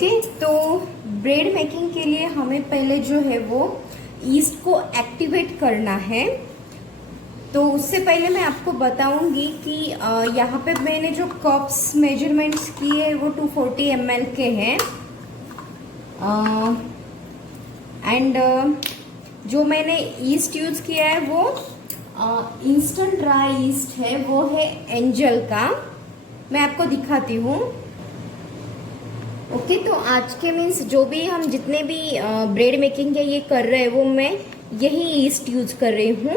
Okay, तो bread making के लिए हमें पहले जो है वो ईस्ट को एक्टिवेट करना है। तो उससे पहले मैं आपको बताऊंगी कि यहाँ पे मैंने जो कप्स मेजरमेंट्स किए वो 240 ml के हैं। एंड जो मैंने ईस्ट यूज़ किया है वो इंस्टेंट ड्राई ईस्ट है, वो है एंजल का। मैं आपको दिखाती हूँ। ओके, तो आज के मीन्स जो भी हम जितने भी ब्रेड मेकिंग के ये कर रहे हैं वो मैं यही ईस्ट यूज कर रही हूँ।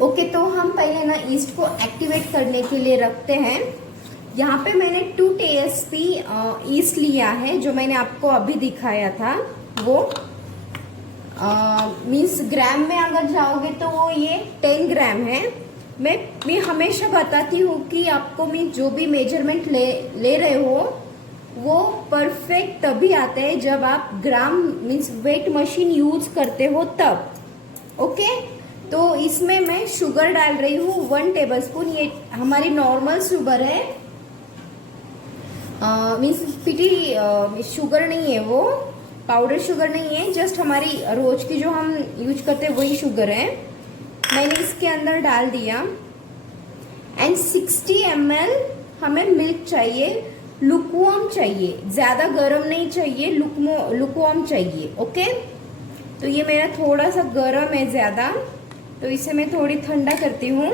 ओके, तो हम पहले ना ईस्ट को एक्टिवेट करने के लिए रखते हैं। यहाँ पे मैंने 2 TSP ईस्ट लिया है, जो मैंने आपको अभी दिखाया था। वो मीन्स ग्राम में अगर जाओगे तो वो ये 10 ग्राम है। मैं हमेशा बताती हूँ कि आपको मीन्स जो भी मेजरमेंट ले रहे हो वो परफेक्ट तभी आते हैं जब आप gram means weight machine use करते हो तब। ओके, तो इसमें मैं शुगर डाल रही हूँ 1 टेबलस्पून। ये हमारी नॉर्मल शुगर है, मीन्स पीटी शुगर नहीं है, वो पाउडर शुगर नहीं है, जस्ट हमारी रोज की जो हम यूज करते हैं वही शुगर है। मैंने इसके अंदर डाल दिया। एंड 60 ml हमें मिल्क चाहिए, लुकवार्म चाहिए, ज्यादा गर्म नहीं चाहिए, लुकवार्म चाहिए। ओके, तो ये मेरा थोड़ा सा गर्म है ज्यादा, तो इसे मैं थोड़ी ठंडा करती हूँ।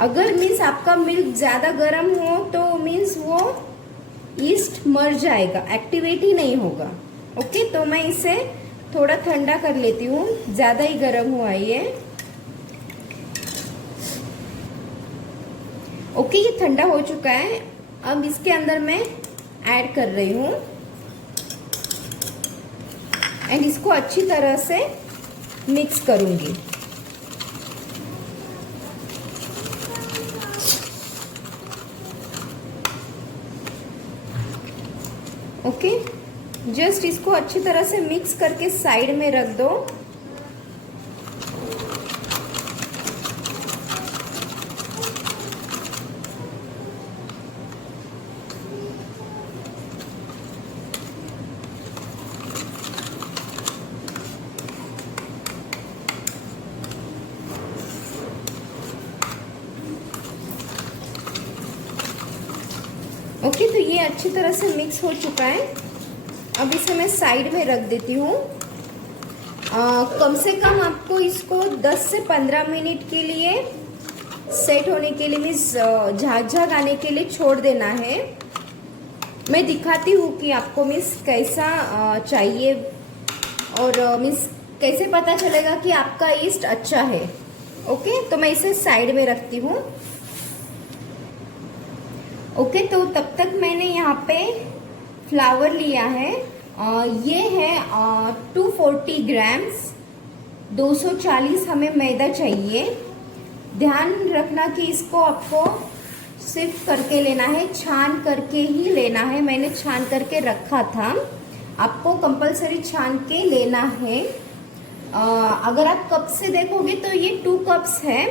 अगर मीन्स आपका मिल्क ज्यादा गर्म हो तो मीन्स वो ईस्ट मर जाएगा, एक्टिवेट ही नहीं होगा। ओके, तो मैं इसे थोड़ा ठंडा कर लेती हूँ, ज्यादा ही गर्म हुआ ये। ओके, ये ठंडा हो चुका है। अब इसके अंदर मैं ऐड कर रही हूँ एंड इसको अच्छी तरह से मिक्स करूंगी। ओके, जस्ट इसको अच्छी तरह से मिक्स करके साइड में रख दो। ओके, तो ये अच्छी तरह से मिक्स हो चुका है। अब इसे मैं साइड में रख देती हूँ। कम से कम आपको इसको 10 से 15 मिनट के लिए सेट होने के लिए, मीन्स झाग झाग आने के लिए छोड़ देना है। मैं दिखाती हूँ कि आपको मीन्स कैसा चाहिए और मीन्स कैसे पता चलेगा कि आपका ईस्ट अच्छा है। ओके, तो मैं इसे साइड में रखती हूँ। ओके, तो तब तक मैंने यहाँ पे फ्लावर लिया है। ये है 240 ग्राम्स, 240 हमें मैदा चाहिए। ध्यान रखना कि इसको आपको सिर्फ करके लेना है, छान करके ही लेना है। मैंने छान करके रखा था, आपको कंपलसरी छान के लेना है। अगर आप कप से देखोगे तो ये 2 कप्स है।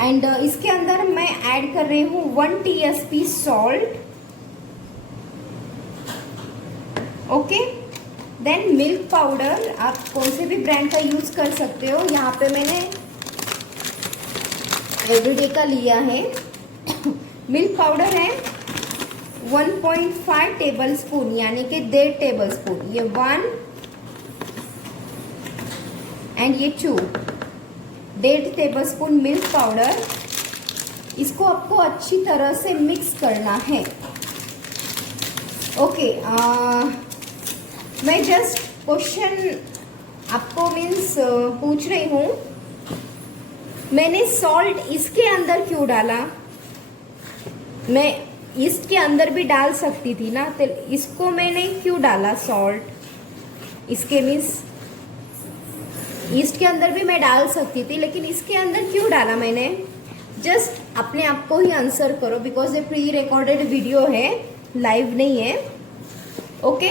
एंड इसके अंदर मैं ऐड कर रही हूँ 1 TSP salt. Okay, then milk powder, आप कौन से भी ब्रांड का यूज कर सकते हो। यहाँ पे मैंने एवरीडे का लिया है। मिल्क पाउडर है 1.5 टेबलस्पून, यानी कि 1.5 टेबलस्पून। ये 1 एंड ये 2, 1.5 टेबलस्पून मिल्क पाउडर। इसको आपको अच्छी तरह से मिक्स करना है। ओके, मैं जस्ट क्वेश्चन आपको मीन्स पूछ रही हूँ, मैंने सॉल्ट इसके अंदर क्यों डाला? मैं ईस्ट के अंदर भी डाल सकती थी ना, तो इसको मैंने क्यों डाला सॉल्ट? इसके मीन्स ईस्ट के अंदर भी मैं डाल सकती थी, लेकिन इसके अंदर क्यों डाला मैंने? जस्ट अपने आप को ही आंसर करो, बिकॉज ये प्री रिकॉर्डेड वीडियो है, लाइव नहीं है। ओके,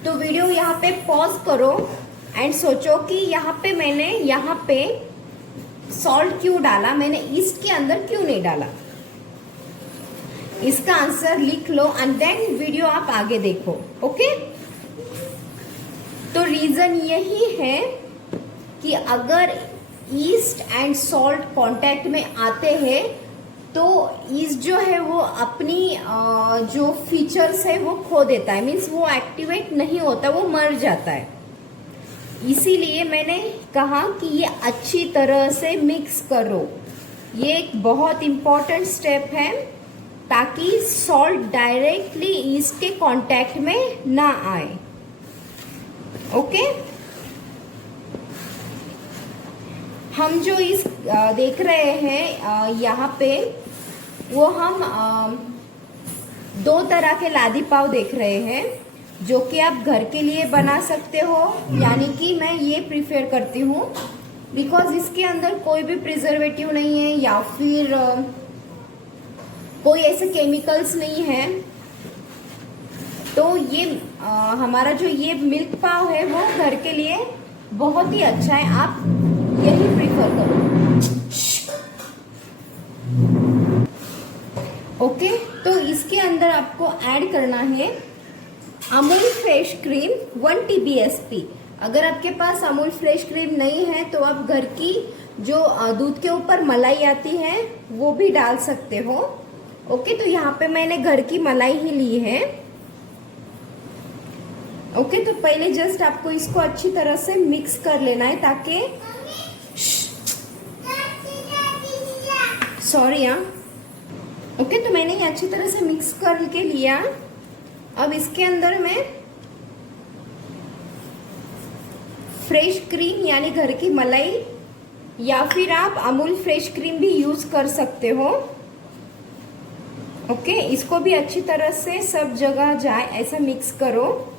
तो वीडियो यहाँ पे पॉज करो एंड सोचो कि यहाँ पे मैंने यहाँ पे सॉल्ट क्यों डाला, मैंने ईस्ट के अंदर क्यों नहीं डाला, इसका आंसर लिख लो एंड देन वीडियो आप आगे देखो। ओके, तो रीजन यही है कि अगर ईस्ट एंड सॉल्ट कांटेक्ट में आते हैं तो ईस्ट जो है वो अपनी जो फीचर्स है वो खो देता है, मीन्स वो एक्टिवेट नहीं होता, वो मर जाता है। इसीलिए मैंने कहा कि ये अच्छी तरह से मिक्स करो, ये एक बहुत इंपॉर्टेंट स्टेप है ताकि सॉल्ट डायरेक्टली ईस्ट के कांटेक्ट में ना आए। ओके, हम जो इस देख रहे हैं यहाँ पे, वो हम दो तरह के लादी पाव देख रहे हैं जो कि आप घर के लिए बना सकते हो, यानी कि मैं ये प्रीफर करती हूँ बिकॉज इसके अंदर कोई भी प्रिजर्वेटिव नहीं है या फिर कोई ऐसे केमिकल्स नहीं है। तो ये हमारा जो ये मिल्क पाव है वो घर के लिए बहुत ही अच्छा है, आप यही प्रीफर करो। ओके, तो इसके अंदर आपको ऐड करना है अमूल फ्रेश क्रीम 1 TBSP। अगर आपके पास अमूल फ्रेश क्रीम नहीं है तो आप घर की जो दूध के ऊपर मलाई आती है वो भी डाल सकते हो। ओके, तो यहाँ पे मैंने घर की मलाई ही ली है। ओके, तो पहले जस्ट आपको इसको अच्छी तरह से मिक्स कर लेना है ताकि सॉरी हाँ। ओके, तो मैंने ये अच्छी तरह से मिक्स करके लिया। अब इसके अंदर मैं फ्रेश क्रीम यानी घर की मलाई या फिर आप अमूल फ्रेश क्रीम भी यूज कर सकते हो। ओके, इसको भी अच्छी तरह से सब जगह जाए ऐसा मिक्स करो।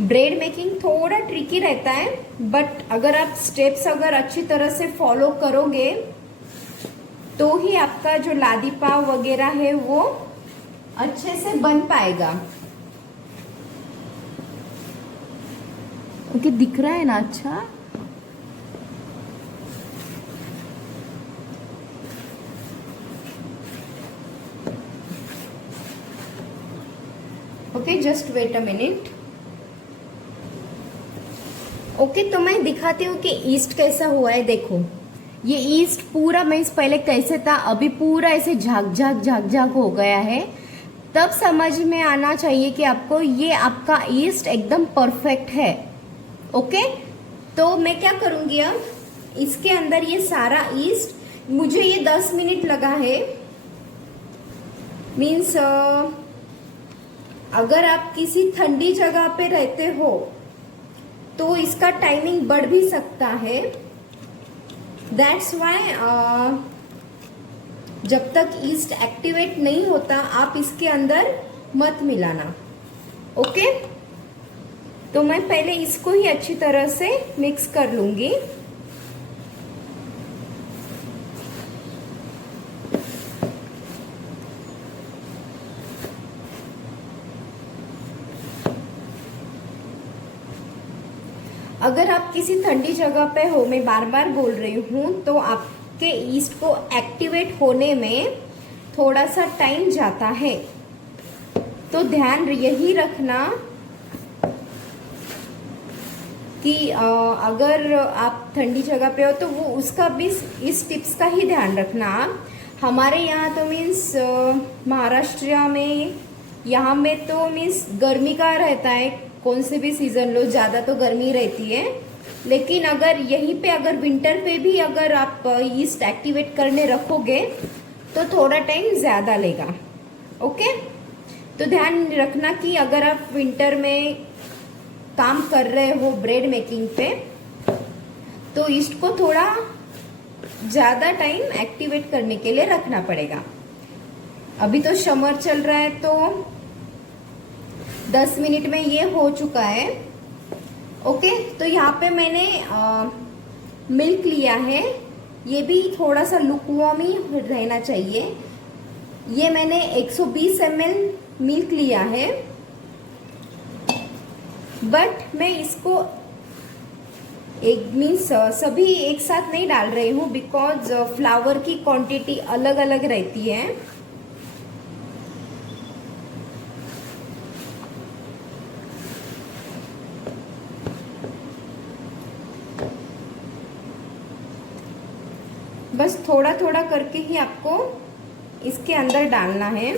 ब्रेड मेकिंग थोड़ा ट्रिकी रहता है, बट अगर आप स्टेप्स अगर अच्छी तरह से फॉलो करोगे तो ही आपका जो लादी पाव वगैरह है वो अच्छे से बन पाएगा। ओके, दिख रहा है ना अच्छा? Okay, just wait a minute. Okay, तो मैं दिखाती हूँ कि ईस्ट कैसा हुआ है। देखो, ये ईस्ट पूरा मीन्स पहले कैसे था, अभी पूरा ऐसे झाग झाग झाग झाग हो गया है। तब समझ में आना चाहिए कि आपको ये आपका ईस्ट एकदम परफेक्ट है। ओके, तो मैं क्या करूंगी अब, इसके अंदर ये सारा ईस्ट, मुझे ये 10 मिनट लगा है। मीन्स अगर आप किसी ठंडी जगह पे रहते हो तो इसका टाइमिंग बढ़ भी सकता है। दैट्स वाई जब तक ईस्ट एक्टिवेट नहीं होता आप इसके अंदर मत मिलाना। ओके, तो मैं पहले इसको ही अच्छी तरह से मिक्स कर लूंगी। अगर आप किसी ठंडी जगह पे हो, मैं बार बार बोल रही हूँ, तो आपके ईस्ट को एक्टिवेट होने में थोड़ा सा टाइम जाता है। तो ध्यान यही रखना कि अगर आप ठंडी जगह पे हो तो वो उसका भी, इस टिप्स का ही ध्यान रखना। हमारे यहाँ तो मीन्स महाराष्ट्र में, यहाँ में तो मीन्स गर्मी का रहता है, कौन से भी सीजन लो ज़्यादा तो गर्मी रहती है। लेकिन अगर यहीं पे अगर विंटर पे भी अगर आप ईस्ट एक्टिवेट करने रखोगे तो थोड़ा टाइम ज़्यादा लेगा। ओके, तो ध्यान रखना कि अगर आप विंटर में काम कर रहे हो ब्रेड मेकिंग पे तो ईस्ट को थोड़ा ज़्यादा टाइम एक्टिवेट करने के लिए रखना पड़ेगा। अभी तो समर चल रहा है तो 10 मिनट में ये हो चुका है। ओके, तो यहाँ पे मैंने मिल्क लिया है ये भी थोड़ा सा लुकवार्म ही रहना चाहिए। ये मैंने 120 ml मिल्क लिया है, बट मैं इसको सभी एक साथ नहीं डाल रही हूँ, बिकॉज फ्लावर की क्वांटिटी अलग अलग रहती है। बस थोड़ा थोड़ा करके ही आपको इसके अंदर डालना है।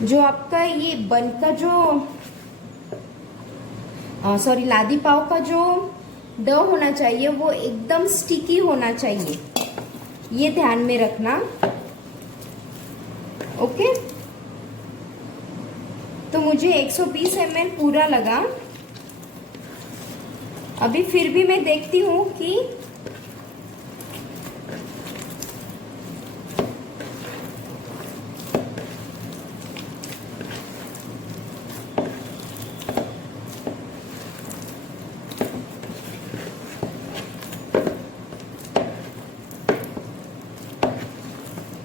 जो आपका ये बन का जो लादी पाव का जो डो होना चाहिए वो एकदम स्टिकी होना चाहिए, ये ध्यान में रखना। ओके, तो मुझे 120 ml पूरा लगा। अभी फिर भी मैं देखती हूँ कि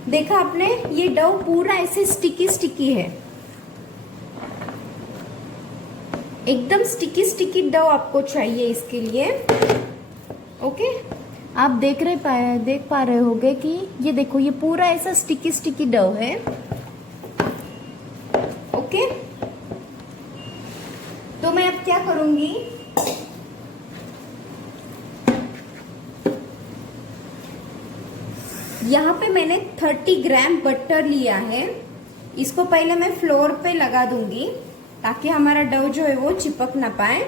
देखा आपने, ये डो पूरा ऐसे स्टिकी स्टिकी है, एकदम स्टिकी स्टिकी डो आपको चाहिए इसके लिए। ओके, आप देख पा रहे होगे कि ये देखो, ये पूरा ऐसा स्टिकी स्टिकी डो है। ओके, तो मैं अब क्या करूंगी, यहाँ पे मैंने 30 ग्राम बटर लिया है। इसको पहले मैं फ्लोर पे लगा दूंगी ताकि हमारा डो जो है वो चिपक ना पाए,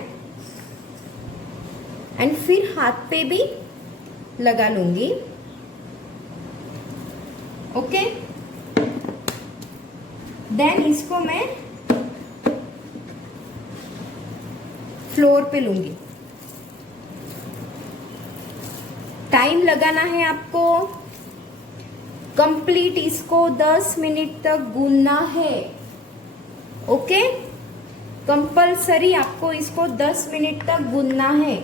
एंड फिर हाथ पे भी लगा लूंगी। ओके, देन इसको मैं फ्लोर पे लूंगी। टाइम लगाना है आपको कंप्लीट, इसको 10 मिनट तक गूंदना है। ओके, कंपल्सरी आपको इसको 10 मिनट तक गूंदना है।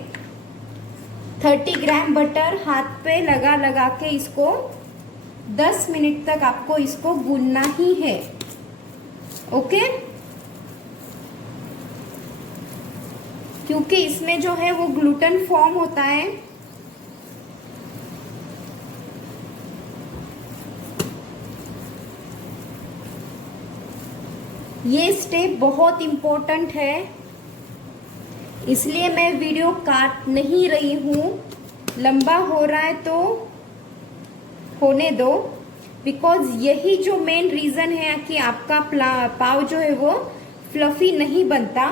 30 ग्राम बटर हाथ पे लगा लगा के इसको 10 मिनट तक आपको इसको गूंदना ही है। ओके, क्योंकि इसमें जो है वो ग्लूटेन फॉर्म होता है। ये स्टेप बहुत इम्पोर्टेंट है, इसलिए मैं वीडियो काट नहीं रही हूँ। लंबा हो रहा है तो होने दो, बिकॉज यही जो मेन रीजन है कि आपका पाव जो है वो फ्लफी नहीं बनता।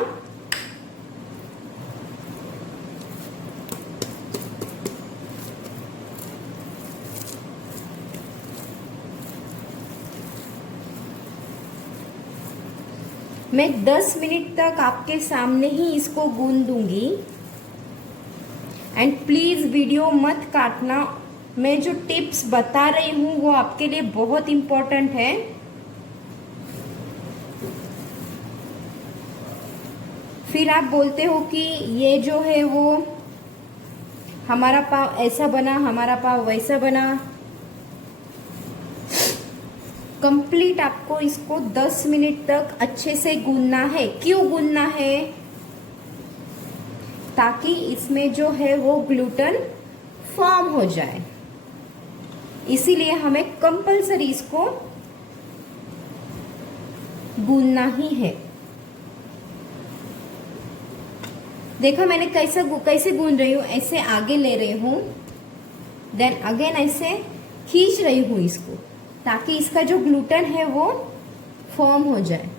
मैं 10 मिनट तक आपके सामने ही इसको गूंद दूंगी, एंड प्लीज वीडियो मत काटना। मैं जो टिप्स बता रही हूँ वो आपके लिए बहुत इम्पोर्टेंट है। फिर आप बोलते हो कि ये जो है वो हमारा पाव ऐसा बना, हमारा पाव वैसा बना। कंप्लीट आपको इसको 10 मिनट तक अच्छे से गूंदना है। क्यों गूंदना है? ताकि इसमें जो है वो ग्लूटेन फॉर्म हो जाए, इसीलिए हमें कंपल्सरी इसको गूंदना ही है। देखा मैंने कैसे गूंद रही हूँ, ऐसे आगे ले रही हूँ, देन अगेन ऐसे खींच रही हूँ इसको, ताकि इसका जो ग्लूटेन है वो फर्म हो जाए।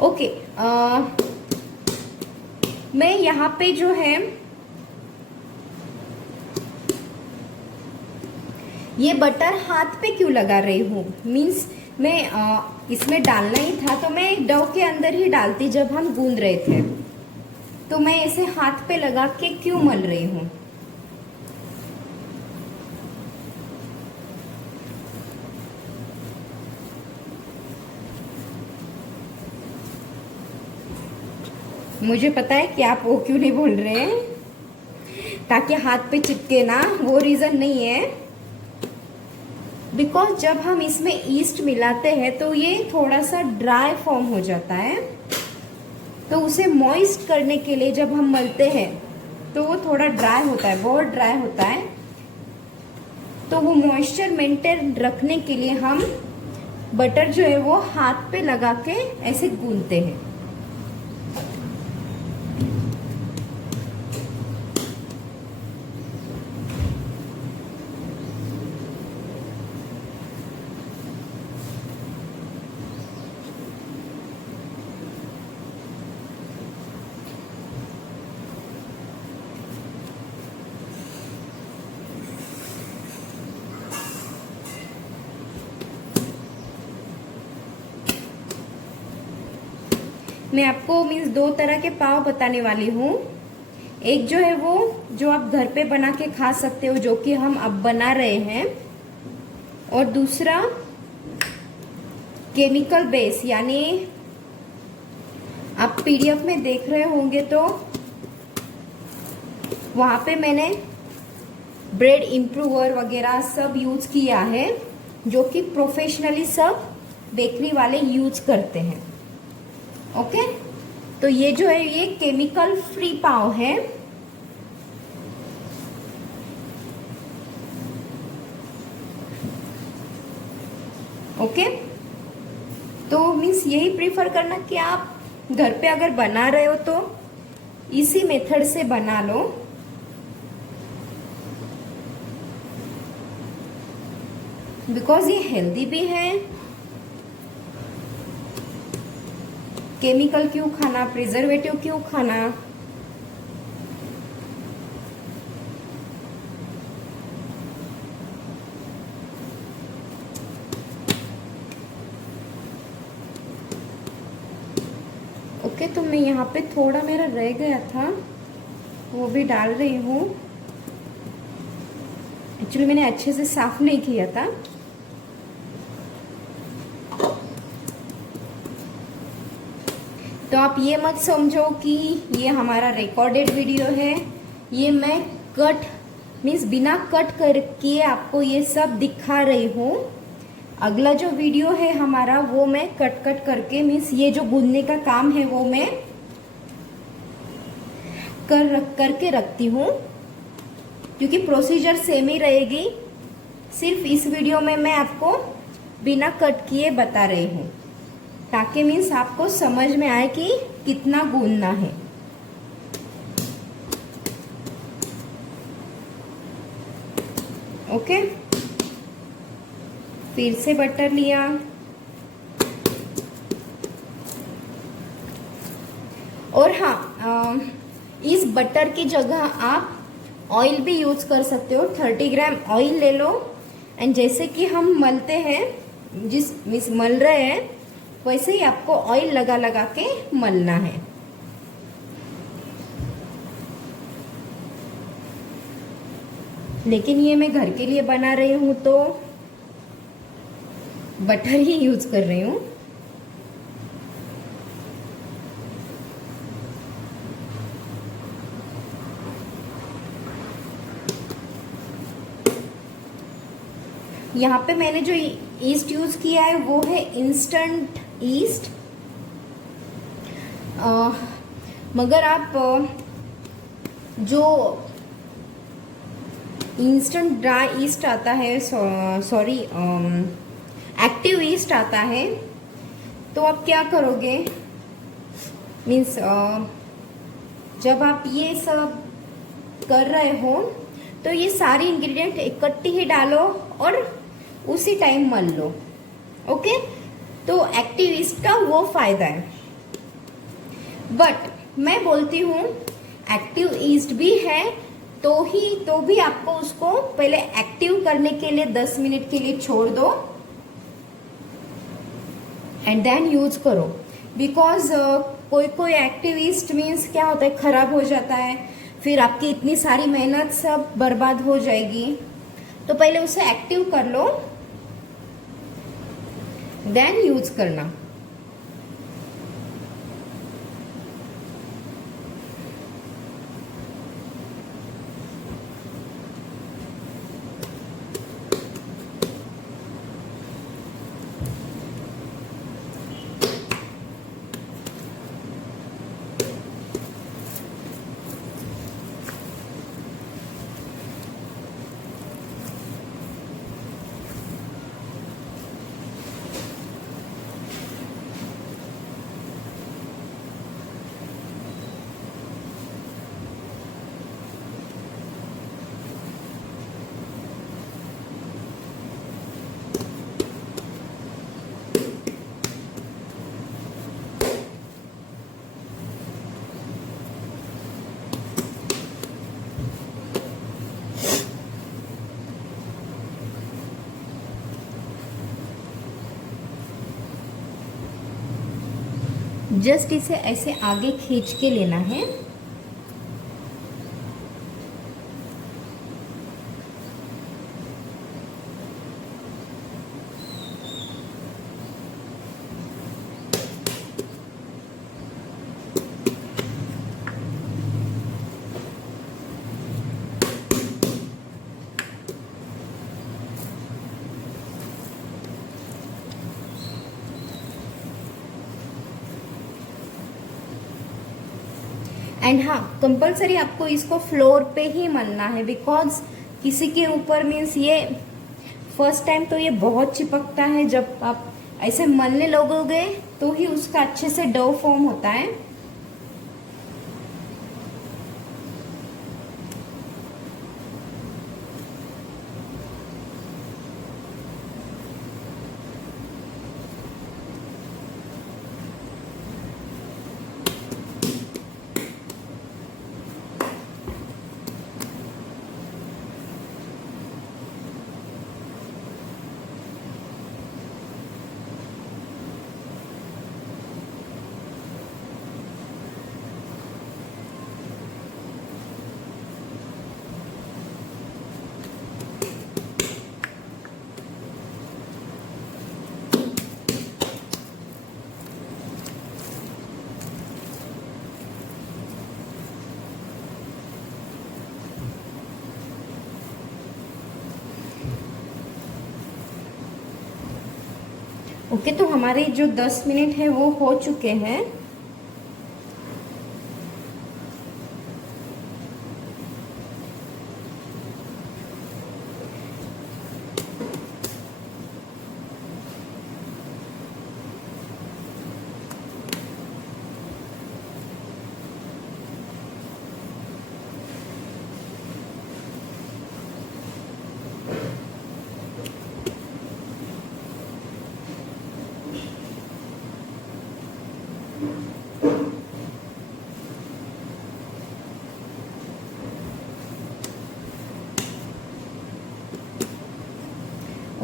ओके, मैं यहाँ पे जो है ये बटर हाथ पे क्यों लगा रही हूँ, मीन्स मैं इसमें डालना ही था तो मैं डो के अंदर ही डालती जब हम गूंद रहे थे, तो मैं इसे हाथ पे लगा के क्यों मल रही हूँ। मुझे पता है कि आप वो क्यों नहीं बोल रहे हैं, ताकि हाथ पे चिपके ना, वो रीजन नहीं है। बिकॉज जब हम इसमें ईस्ट मिलाते हैं तो ये थोड़ा सा ड्राई फॉर्म हो जाता है, तो उसे मॉइस्ट करने के लिए जब हम मलते हैं तो वो थोड़ा ड्राई होता है, बहुत ड्राई होता है। तो वो मॉइस्चर मेंटेन रखने के लिए हम बटर जो है वो हाथ पे लगा के ऐसे गूंथते हैं। मैं आपको मीन्स दो तरह के पाव बताने वाली हूँ। एक जो है वो जो आप घर पे बना के खा सकते हो, जो कि हम अब बना रहे हैं, और दूसरा केमिकल बेस, यानी आप पीडीएफ में देख रहे होंगे तो वहाँ पे मैंने ब्रेड इम्प्रूवर वगैरह सब यूज किया है, जो कि प्रोफेशनली सब बेकरी वाले यूज करते हैं। ओके, तो ये जो है ये केमिकल फ्री पाव है। ओके, तो मीन्स यही प्रीफर करना कि आप घर पे अगर बना रहे हो तो इसी मेथड से बना लो। बिकॉज ये हेल्दी भी है। केमिकल क्यों खाना, प्रिजर्वेटिव क्यों खाना। ओके, तो मैं यहाँ पे थोड़ा मेरा रह गया था वो भी डाल रही हूँ। एक्चुअली मैंने अच्छे से साफ नहीं किया था। तो आप ये मत समझो कि ये हमारा रिकॉर्डेड वीडियो है, ये मैं कट मीन्स बिना कट करके आपको ये सब दिखा रही हूँ। अगला जो वीडियो है हमारा वो मैं कट करके मीन्स ये जो गूंदने का काम है वो मैं करके रखती हूँ, क्योंकि प्रोसीजर सेम ही रहेगी। सिर्फ इस वीडियो में मैं आपको बिना कट किए बता रही हूँ, ताकि मीन्स आपको समझ में आए कि कितना गूंदना है। ओके, फिर से बटर लिया और हाँ, इस बटर की जगह आप ऑयल भी यूज कर सकते हो। 30 ग्राम ऑयल ले लो एंड जैसे कि हम मलते हैं, जिस मिस मल रहे हैं वैसे ही आपको ऑयल लगा लगा के मलना है। लेकिन ये मैं घर के लिए बना रही हूँ तो बटर ही यूज कर रही हूँ। यहाँ पे मैंने जो ईस्ट यूज किया है वो है इंस्टेंट ईस्ट। मगर आप जो इंस्टेंट ड्राई ईस्ट आता है, सॉरी एक्टिव ईस्ट आता है, तो आप क्या करोगे मीन्स जब आप ये सब कर रहे हो तो ये सारी इंग्रेडिएंट इकट्ठी ही डालो और उसी टाइम मल लो। ओके, तो एक्टिव ईस्ट का वो फायदा है। बट मैं बोलती हूँ एक्टिव ईस्ट भी है तो भी आपको उसको पहले एक्टिव करने के लिए 10 मिनट के लिए छोड़ दो एंड देन यूज करो। बिकॉज कोई कोई एक्टिव ईस्ट मीन्स क्या होता है, खराब हो जाता है, फिर आपकी इतनी सारी मेहनत सब बर्बाद हो जाएगी। तो पहले उसे एक्टिव कर लो देन यूज करना। जस्ट इसे ऐसे आगे खींच के लेना है। एंड हाँ, कंपलसरी आपको इसको फ्लोर पे ही मलना है, बिकॉज किसी के ऊपर मीन्स ये फर्स्ट टाइम तो ये बहुत चिपकता है। जब आप ऐसे मलने लगोगे तो ही उसका अच्छे से डो फॉर्म होता है। ओके, तो हमारे जो 10 मिनट है वो हो चुके हैं।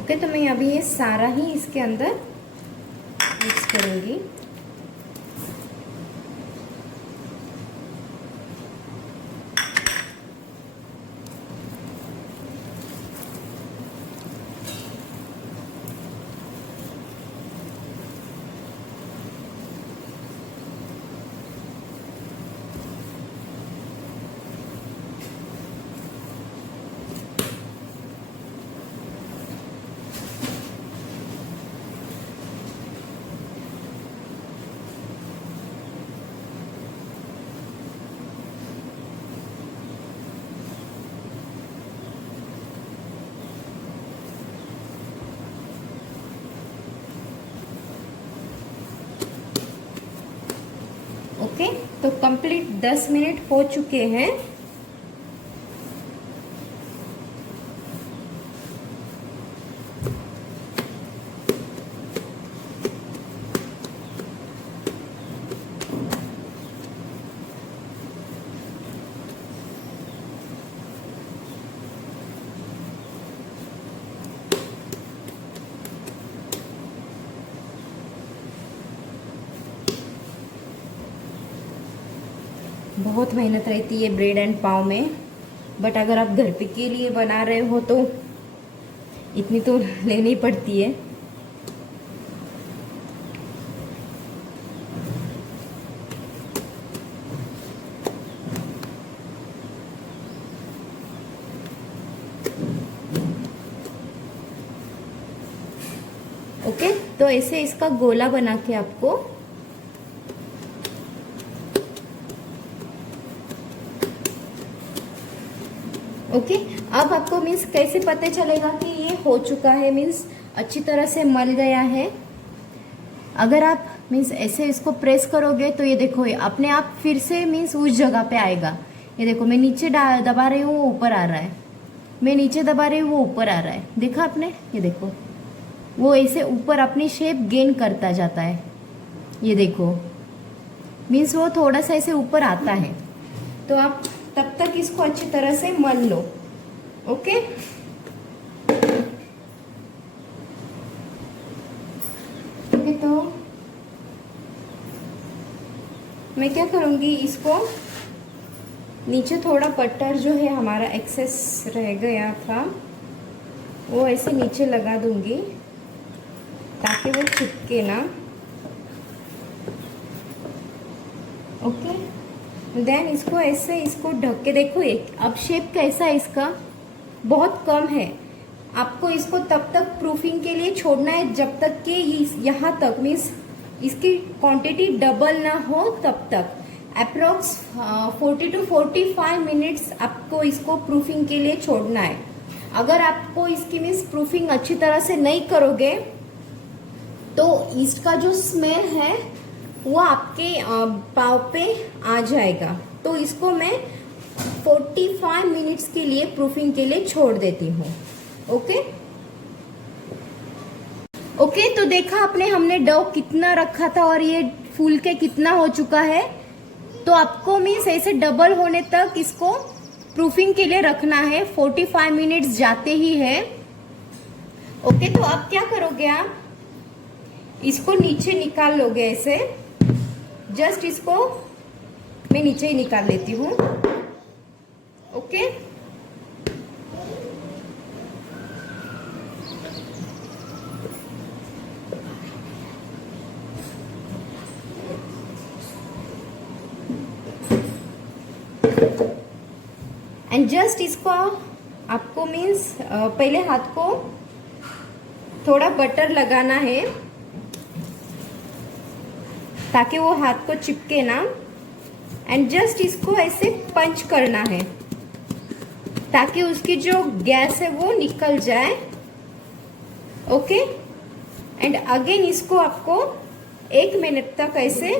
ओके, तो मैं अभी ये सारा ही इसके अंदर मिक्स करूंगी। ओके, तो कंप्लीट 10 मिनट हो चुके हैं। बहुत मेहनत रहती है ब्रेड एंड पाव में, बट अगर आप घर पे के लिए बना रहे हो तो इतनी तो लेनी पड़ती है। ओके, तो ऐसे इसका गोला बना के आपको ओके अब आपको मीन्स कैसे पता चलेगा कि ये हो चुका है, मीन्स अच्छी तरह से मल गया है। अगर आप मीन्स ऐसे इसको प्रेस करोगे तो ये देखो ये अपने आप फिर से मीन्स उस जगह पे आएगा। ये देखो मैं नीचे दबा रही हूँ वो ऊपर आ रहा है, मैं नीचे दबा रही हूँ वो ऊपर आ रहा है। देखा आपने, ये देखो वो ऐसे ऊपर अपनी शेप गेन करता जाता है। ये देखो मीन्स वो थोड़ा सा ऐसे ऊपर आता है। तो आप तब तक इसको अच्छी तरह से मल लो। ओके, ओके तो मैं क्या करूंगी, इसको नीचे थोड़ा बटर जो है हमारा एक्सेस रह गया था वो ऐसे नीचे लगा दूंगी ताकि वो चिपके ना। ओके, देन इसको ऐसे इसको ढक के देखो एक अब शेप कैसा है इसका, बहुत कम है। आपको इसको तब तक प्रूफिंग के लिए छोड़ना है जब तक कि यहाँ तक मीन्स इसकी क्वांटिटी डबल ना हो तब तक। अप्रोक्स 40 to 45 मिनट्स आपको इसको प्रूफिंग के लिए छोड़ना है। अगर आपको इसकी मीन्स प्रूफिंग अच्छी तरह से नहीं करोगे तो इसका जो स्मेल है वो आपके पाव पे आ जाएगा। तो इसको मैं 45 मिनट्स के लिए प्रूफिंग के लिए छोड़ देती हूँ। ओके, ओके तो देखा आपने हमने डो कितना रखा था और ये फूल के कितना हो चुका है। तो आपको मीन्स ऐसे डबल होने तक इसको प्रूफिंग के लिए रखना है। 45 मिनट्स जाते ही है। ओके, तो अब क्या करोगे आप, इसको नीचे निकाल लोगे ऐसे, जस्ट इसको मैं नीचे ही निकाल लेती हूँ। ओके, एंड जस्ट इसको आपको मीन्स पहले हाथ को थोड़ा बटर लगाना है ताकि वो हाथ को चिपके ना। एंड जस्ट इसको ऐसे पंच करना है ताकि उसकी जो गैस है वो निकल जाए। ओके, एंड अगेन इसको आपको 1 मिनट तक ऐसे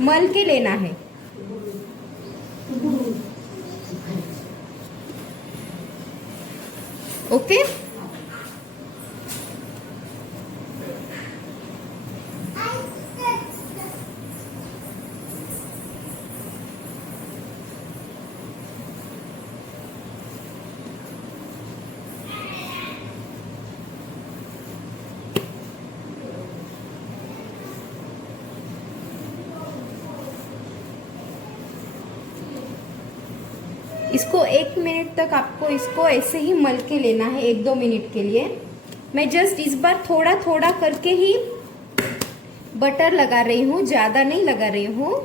मल के लेना है। ओके, इसको 1 मिनट तक आपको इसको ऐसे ही मल के लेना है, 1-2 मिनट के लिए। मैं जस्ट इस बार थोड़ा थोड़ा करके ही बटर लगा रही हूँ, ज्यादा नहीं लगा रही हूँ।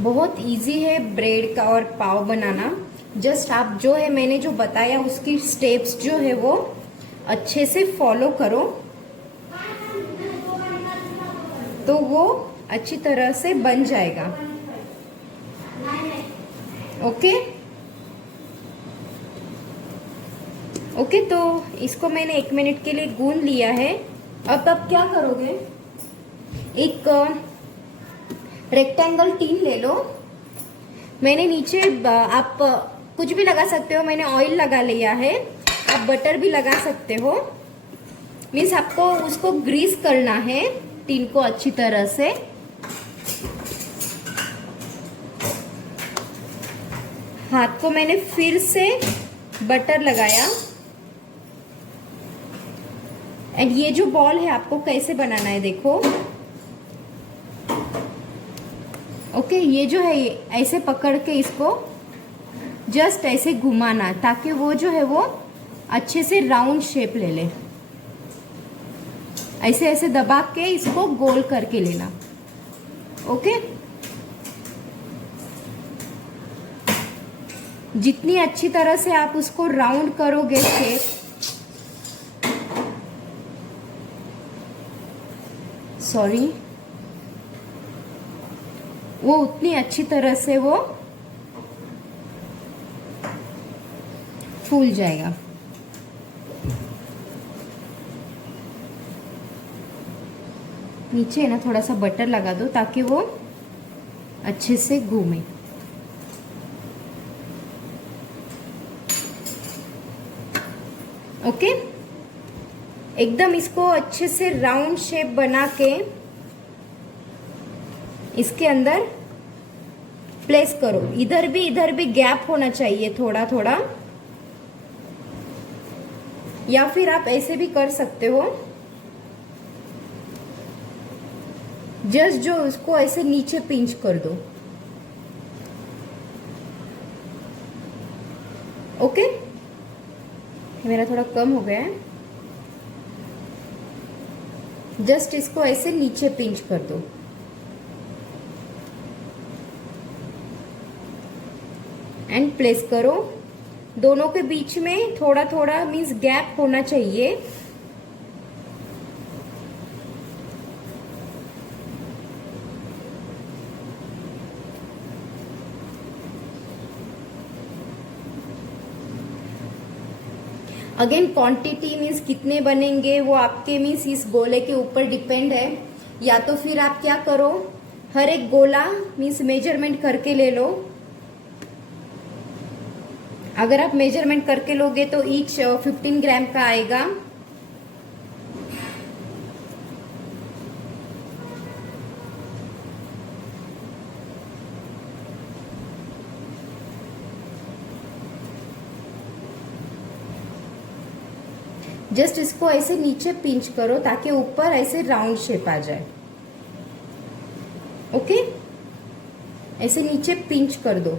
बहुत इजी है ब्रेड का और पाव बनाना, जस्ट आप जो है मैंने जो बताया उसकी स्टेप्स जो है वो अच्छे से फॉलो करो, तो वो अच्छी तरह से बन जाएगा। ओके ओके, तो इसको मैंने 1 मिनट के लिए गूंद लिया है। अब आप क्या करोगे, एक रेक्टेंगल टीन ले लो। मैंने नीचे आप कुछ भी लगा सकते हो, मैंने ऑयल लगा लिया है, आप बटर भी लगा सकते हो। मीन्स आपको उसको ग्रीस करना है टीन को अच्छी तरह से। हाथ को मैंने फिर से बटर लगाया। एंड ये जो बॉल है आपको कैसे बनाना है देखो। ओके, ये जो है ऐसे पकड़ के इसको जस्ट ऐसे घुमाना ताकि वो जो है वो अच्छे से राउंड शेप ले ले। ऐसे ऐसे दबा के इसको गोल करके लेना। ओके, जितनी अच्छी तरह से आप उसको राउंड करोगे शेप, सॉरी, वो उतनी अच्छी तरह से वो फूल जाएगा। नीचे ना थोड़ा सा बटर लगा दो ताकि वो अच्छे से घूमे। ओके, एकदम इसको अच्छे से राउंड शेप बना के इसके अंदर प्लेस करो। इधर भी गैप होना चाहिए थोड़ा थोड़ा, या फिर आप ऐसे भी कर सकते हो। जस्ट जो उसको ऐसे नीचे पिंच कर दो। ओके, मेरा थोड़ा कम हो गया है। जस्ट इसको ऐसे नीचे पिंच कर दो। एंड प्लेस करो। दोनों के बीच में थोड़ा थोड़ा मीन्स गैप होना चाहिए। अगेन क्वांटिटी मीन्स कितने बनेंगे वो आपके मीन्स इस गोले के ऊपर डिपेंड है। या तो फिर आप क्या करो, हर एक गोला मीन्स मेजरमेंट करके ले लो। अगर आप मेजरमेंट करके लोगे तो ईच 15 ग्राम का आएगा। जस्ट इसको ऐसे नीचे पिंच करो ताकि ऊपर ऐसे राउंड शेप आ जाए। ओके, ऐसे नीचे पिंच कर दो।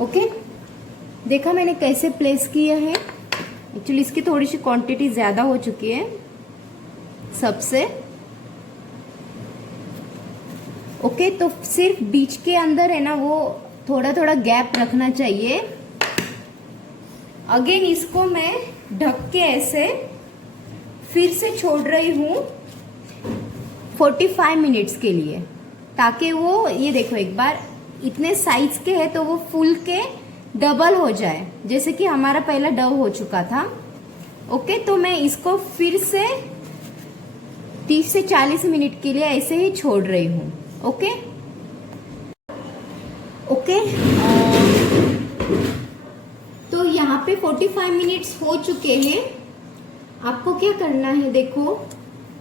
ओके, देखा मैंने कैसे प्लेस किया है। एक्चुअली इसकी थोड़ी सी क्वांटिटी ज्यादा हो चुकी है सबसे। ओके, तो सिर्फ बीच के अंदर है ना वो थोड़ा थोड़ा गैप रखना चाहिए। अगेन इसको मैं ढक के ऐसे फिर से छोड़ रही हूँ 45 मिनट्स के लिए, ताकि वो, ये देखो एक बार इतने साइज के है तो वो फूल के डबल हो जाए, जैसे कि हमारा पहला डव हो चुका था। ओके, तो मैं इसको फिर से 30 से 40 मिनट के लिए ऐसे ही छोड़ रही हूँ। ओके ओके, तो यहाँ पे 45 मिनट्स हो चुके हैं। आपको क्या करना है, देखो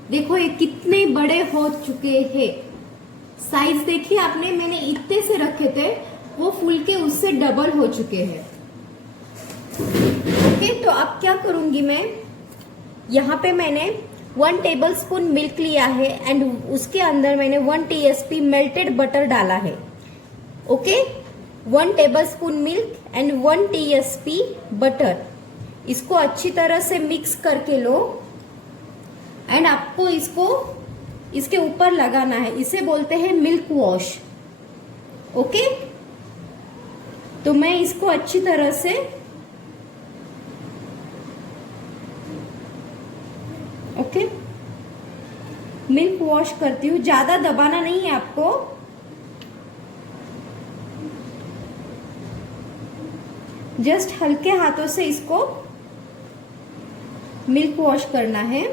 देखो ये कितने बड़े हो चुके हैं। साइज देखिए आपने, मैंने इतने से रखे थे, वो फूल के उससे डबल हो चुके हैं। ओके, तो अब क्या करूंगी मैं, यहाँ पे मैंने 1 टेबलस्पून मिल्क लिया है एंड उसके अंदर मैंने 1 टीएसपी मेल्टेड बटर डाला है। Okay, 1 tablespoon milk and 1 TSP butter, इसको अच्छी तरह से मिक्स करके लो एंड आपको इसको इसके ऊपर लगाना है। इसे बोलते हैं मिल्क वॉश। ओके, तो मैं इसको अच्छी तरह से ओके मिल्क वॉश करती हूँ। ज्यादा दबाना नहीं है आपको, जस्ट हल्के हाथों से इसको मिल्क वॉश करना है।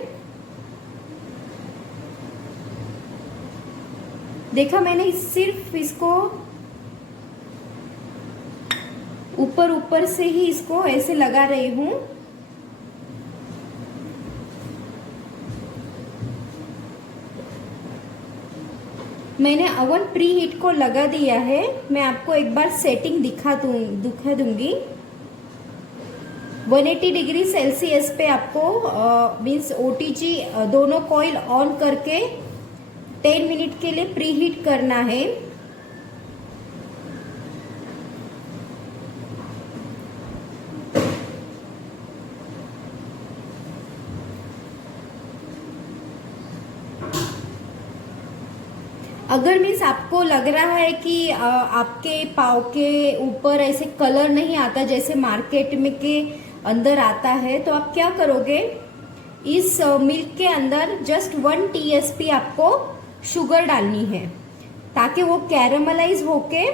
देखा मैंने सिर्फ इसको ऊपर ऊपर से ही इसको ऐसे लगा रही हूं। मैंने ओवन प्री हीट को लगा दिया है। मैं आपको एक बार सेटिंग दिखा दूंगी। 180 डिग्री सेल्सियस पे आपको मीन्स ओटीजी दोनों कॉइल ऑन करके 10 मिनट के लिए प्री हीट करना है। अगर मीन्स आपको लग रहा है कि आपके पाव के ऊपर ऐसे कलर नहीं आता जैसे मार्केट में के अंदर आता है, तो आप क्या करोगे, इस मिल्क के अंदर जस्ट 1 टीएसपी आपको शुगर डालनी है ताकि वो कैरेमलाइज होके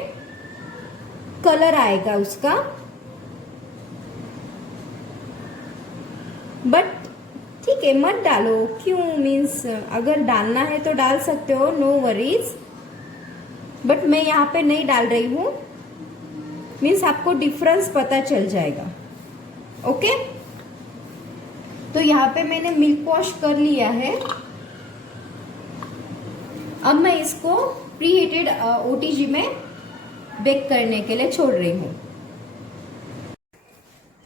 कलर आएगा उसका। बट ठीक है, मत डालो, क्यों, मीन्स अगर डालना है तो डाल सकते हो, नो वरीज। बट मैं यहाँ पे नहीं डाल रही हूँ, मीन्स आपको डिफरेंस पता चल जाएगा। ओके, तो यहाँ पे मैंने मिल्क वॉश कर लिया है। अब मैं इसको प्री हीटेड ओटीजी में बेक करने के लिए छोड़ रही हूँ।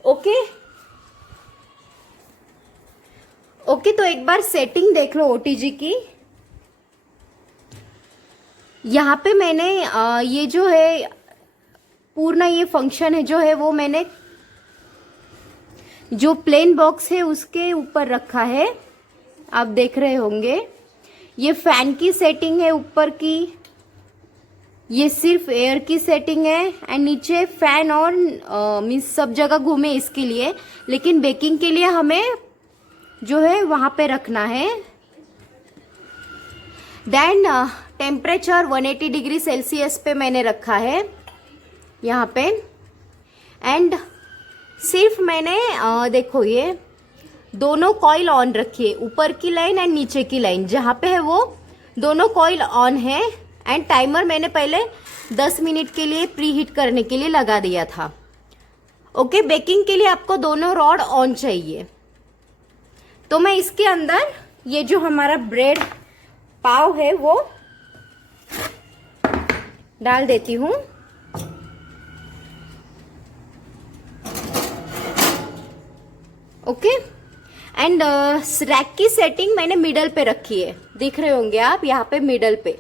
ओके ओके, तो एक बार सेटिंग देख लो ओटीजी की। यहाँ पे मैंने ये जो है पूर्ण ये फंक्शन है जो है वो मैंने जो प्लेन बॉक्स है उसके ऊपर रखा है, आप देख रहे होंगे। ये फैन की सेटिंग है ऊपर की, ये सिर्फ एयर की सेटिंग है एंड नीचे फैन और मीन्स सब जगह घूमे इसके लिए, लेकिन बेकिंग के लिए हमें जो है वहां पे रखना है। देन टेम्परेचर 180 डिग्री सेल्सियस पे मैंने रखा है यहाँ पे। एंड सिर्फ मैंने देखो ये दोनों कॉइल ऑन रखी है, ऊपर की लाइन एंड नीचे की लाइन जहाँ पे है वो दोनों कॉइल ऑन है। एंड टाइमर मैंने पहले 10 मिनट के लिए प्री हीट करने के लिए लगा दिया था। ओके, बेकिंग के लिए आपको दोनों रॉड ऑन चाहिए। तो मैं इसके अंदर ये जो हमारा ब्रेड पाव है वो डाल देती हूँ। ओके, एंड रैक की सेटिंग मैंने मिडल पे रखी है, दिख रहे होंगे आप यहाँ पे मिडल पे,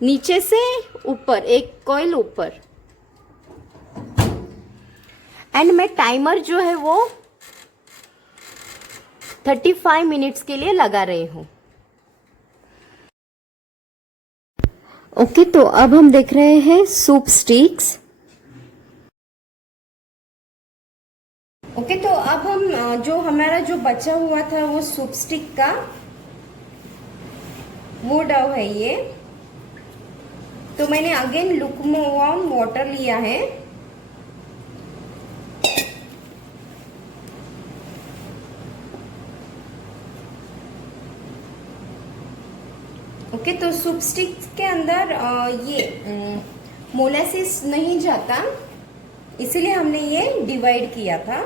नीचे से ऊपर एक कॉइल ऊपर। एंड मैं टाइमर जो है वो 35 मिनट्स के लिए लगा रही हूं। ओके, तो अब हम देख रहे हैं सूप स्टिक्स। ओके, तो अब हम जो हमारा जो बचा हुआ था वो सूप स्टिक का वो डो है ये। तो मैंने अगेन लुकवार्म वाटर लिया है। ओके, तो सूप स्टिक के अंदर ये मोलासिस नहीं जाता, इसीलिए हमने ये डिवाइड किया था।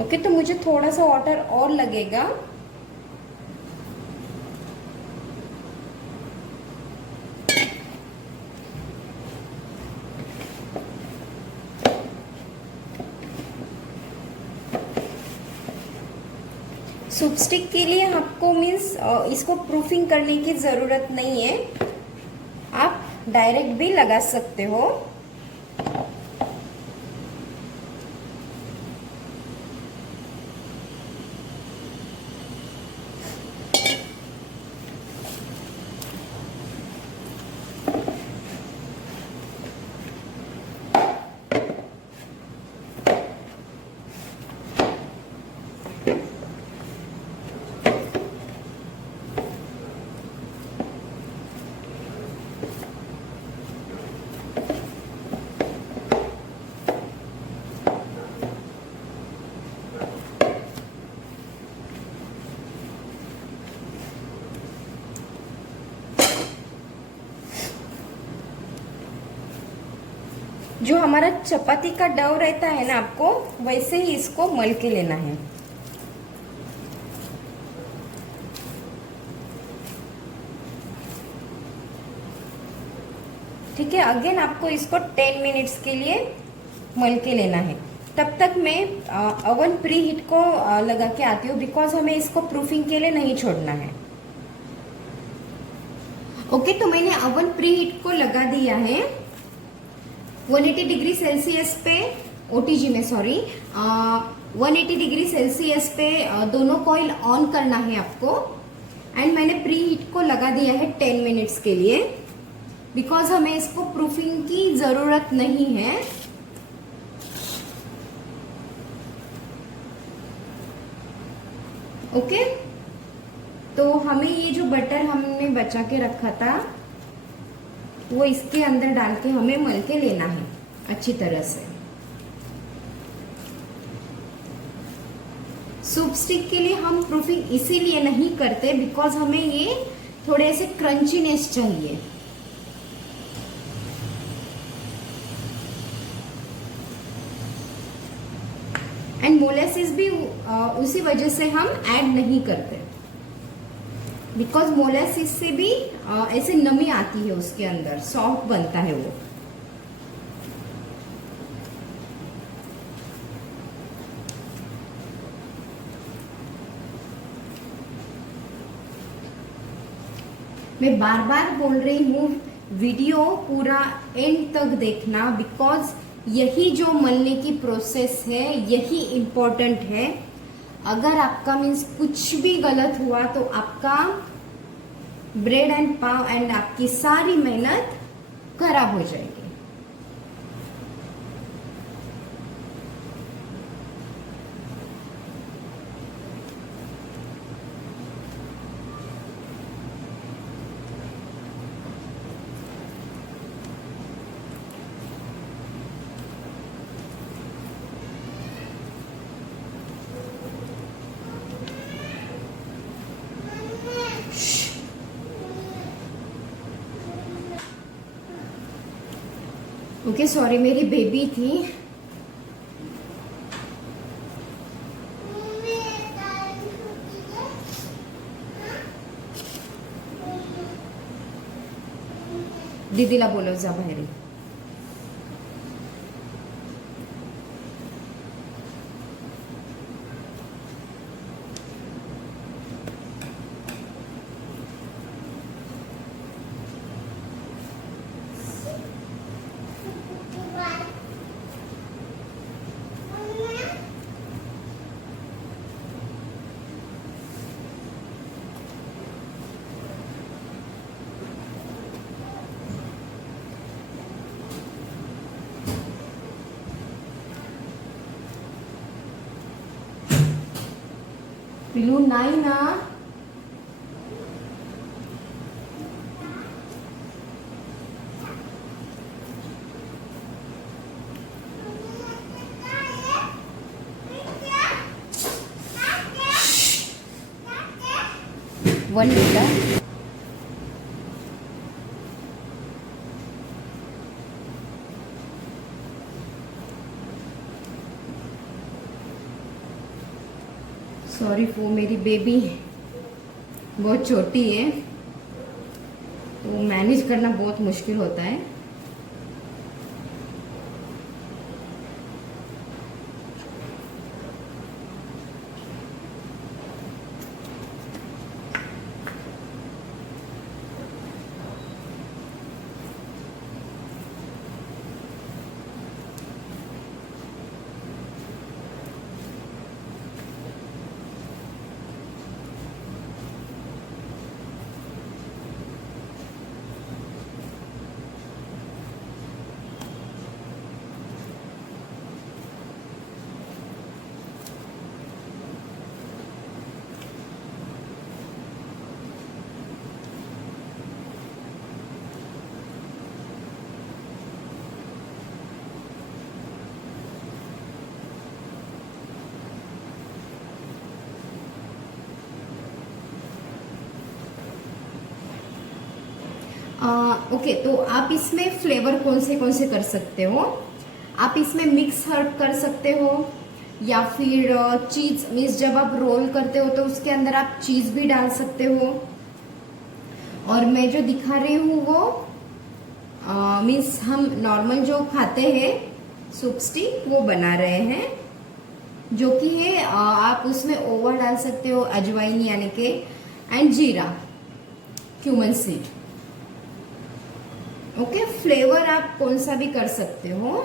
ओके, तो मुझे थोड़ा सा वाटर और लगेगा। सूप स्टिक के लिए आपको मीन्स इसको प्रूफिंग करने की ज़रूरत नहीं है, आप डायरेक्ट भी लगा सकते हो। जो हमारा चपाती का डो रहता है ना, आपको वैसे ही इसको मल के लेना है। ठीक है, अगेन आपको इसको 10 मिनट्स के लिए मल के लेना है। तब तक मैं ओवन प्री हीट को लगा के आती हूँ, बिकॉज हमें इसको प्रूफिंग के लिए नहीं छोड़ना है। ओके, तो मैंने ओवन प्री हीट को लगा दिया है 180 डिग्री सेल्सियस पे, ओटीजी में सॉरी, 180 डिग्री सेल्सियस पे दोनों कॉइल ऑन करना है आपको। एंड मैंने प्री हीट को लगा दिया है 10 मिनट्स के लिए, बिकॉज हमें इसको प्रूफिंग की जरूरत नहीं है। ओके, तो हमें ये जो बटर हमने बचा के रखा था वो इसके अंदर डाल के हमें मल के लेना है अच्छी तरह से। सूप स्टिक के लिए हम प्रूफिंग इसीलिए नहीं करते बिकॉज हमें ये थोड़े से क्रंचीनेस चाहिए। एंड मोलासिस भी उसी वजह से हम ऐड नहीं करते, बिकॉज मोलासिस से भी ऐसे नमी आती है उसके अंदर, सॉफ्ट बनता है वो। मैं बार बार बोल रही हूँ वीडियो पूरा एंड तक देखना, बिकॉज यही जो मलने की प्रोसेस है यही इम्पोर्टेंट है। अगर आपका मीन्स कुछ भी गलत हुआ तो आपका ब्रेड एंड पाव एंड आपकी सारी मेहनत खराब हो जाएगी। ओके, सॉरी मेरी बेबी थी। दीदीला बोलव जा बाहेर। पिलू नाही ना. One minute. सॉरी वो मेरी बेबी बहुत छोटी है तो मैनेज करना बहुत मुश्किल होता है. ओके तो आप इसमें फ्लेवर कौन से कर सकते हो. आप इसमें मिक्स हर्ब कर सकते हो या फिर चीज मीन्स जब आप रोल करते हो तो उसके अंदर आप चीज भी डाल सकते हो. और मैं जो दिखा रही हूँ वो मीन्स हम नॉर्मल जो खाते हैं सूप स्टिक वो बना रहे हैं जो कि है आप उसमें ओवर डाल सकते हो अजवाइन यानी के एंड जीरा क्यूमन सीड. ओके फ्लेवर आप कौन सा भी कर सकते हो.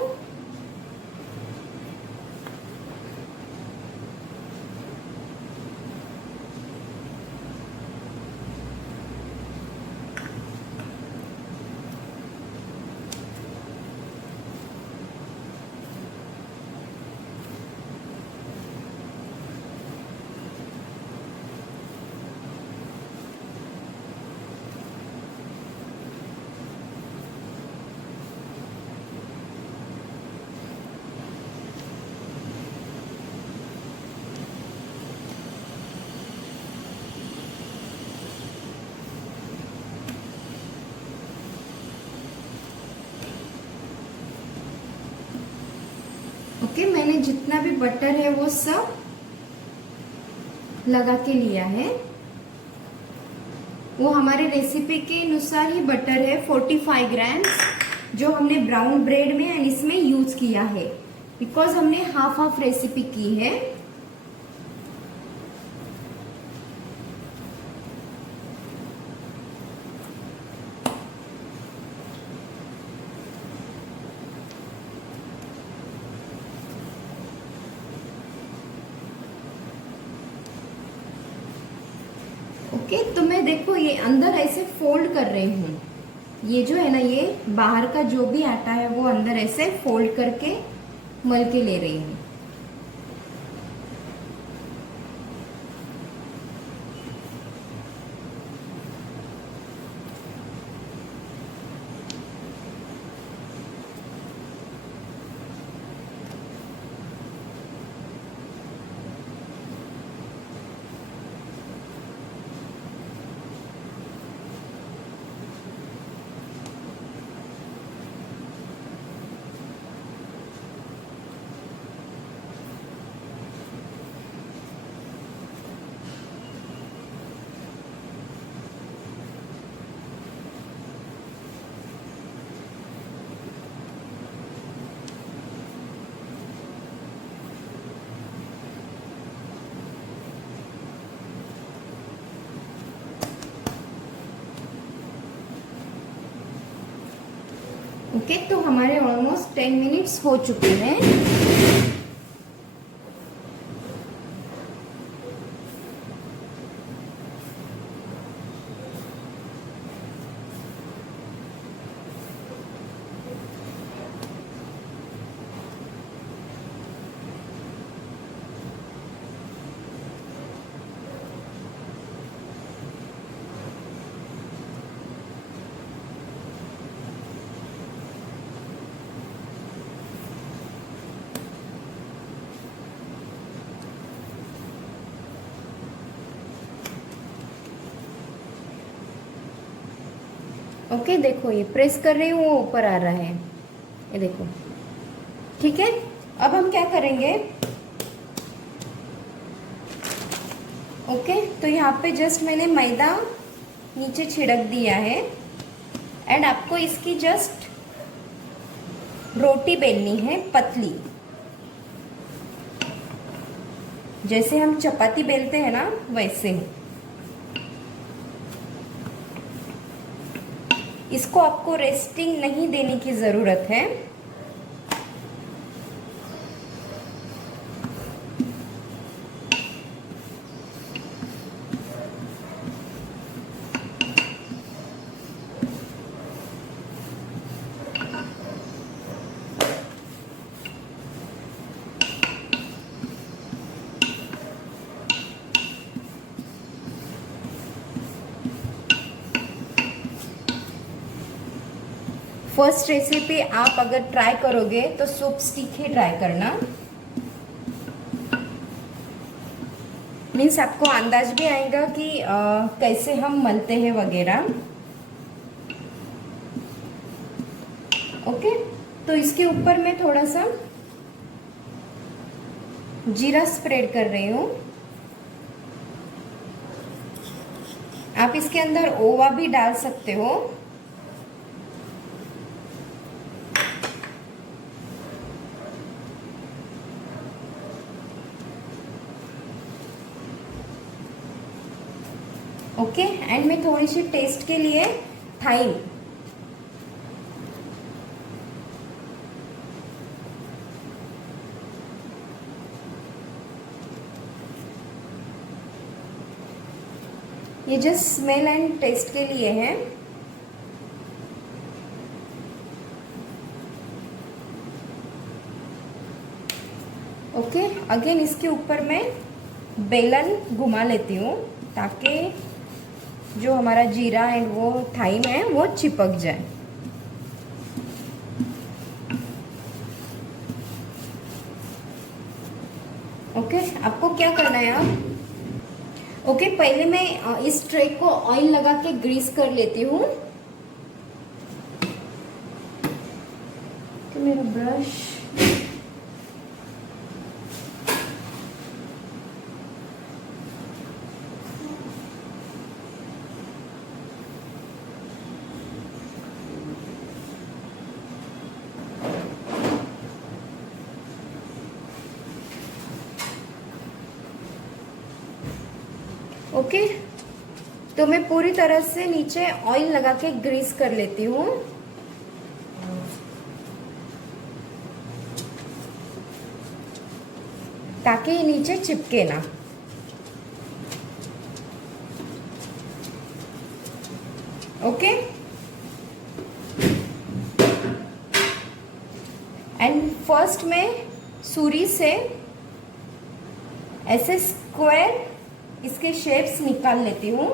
ओके मैंने जितना भी बटर है वो सब लगा के लिया है. वो हमारे रेसिपी के अनुसार ही बटर है 45 ग्राम्स जो हमने ब्राउन ब्रेड में एंड इसमें यूज किया है बिकॉज हमने हाफ हाफ रेसिपी की है. ओके तो मैं देखो ये अंदर ऐसे फोल्ड कर रही हूँ. ये जो है ना ये बाहर का जो भी आटा है वो अंदर ऐसे फोल्ड करके मल के ले रही हूँ. ओके तो हमारे ऑलमोस्ट 10 मिनट्स हो चुके हैं. ओके, देखो ये प्रेस कर रही हूँ, वो ऊपर आ रहा है, ये देखो। ठीक है, अब हम क्या करेंगे, ओके, तो यहाँ पे जस्ट मैंने मैदा नीचे छिड़क दिया है एंड आपको इसकी जस्ट रोटी बेलनी है पतली, जैसे हम चपाती बेलते हैं ना वैसे ही। इसको आपको रेस्टिंग नहीं देने की ज़रूरत है। फर्स्ट रेसिपी आप अगर ट्राई करोगे तो सूप स्टिक ही ट्राई करना, मीन्स आपको अंदाज भी आएगा कि कैसे हम मलते हैं वगैरह। ओके, तो इसके ऊपर मैं थोड़ा सा जीरा स्प्रेड कर रही हूँ। आप इसके अंदर ओवा भी डाल सकते हो। ओके, एंड मैं थोड़ी सी टेस्ट के लिए थाइम, ये जस्ट स्मेल एंड टेस्ट के लिए है। ओके, अगेन इसके ऊपर मैं बेलन घुमा लेती हूँ ताकि जो हमारा जीरा एंड वो थाइम है वो चिपक जाए। ओके, आपको क्या करना है अब, ओके, पहले मैं इस ट्रे को ऑयल लगा के ग्रीस कर लेती हूँ। तो मेरा ब्रश, ओके, तो मैं पूरी तरह से नीचे ऑयल लगा के ग्रीस कर लेती हूँ। ताकि ये नीचे चिपके ना। ओके, एंड फर्स्ट में छुरी से ऐसे स्क्वायर इसके शेप्स निकाल लेती हूँ।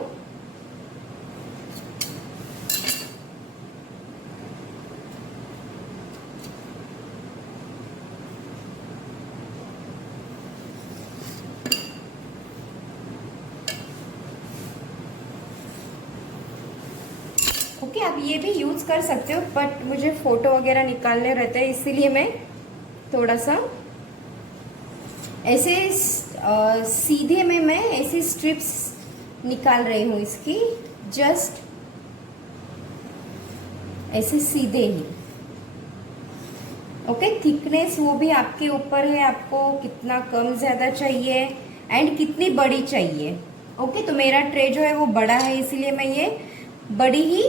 ओके, आप ये भी यूज कर सकते हो, बट मुझे फोटो वगैरह निकालने रहते हैं इसीलिए मैं थोड़ा सा ऐसे सीधे में मैं ऐसी स्ट्रिप्स निकाल रही हूँ इसकी, जस्ट ऐसे सीधे ही। ओके, थिकनेस वो भी आपके ऊपर है, आपको कितना कम ज़्यादा चाहिए एंड कितनी बड़ी चाहिए। ओके, तो मेरा ट्रे जो है वो बड़ा है इसीलिए मैं ये बड़ी ही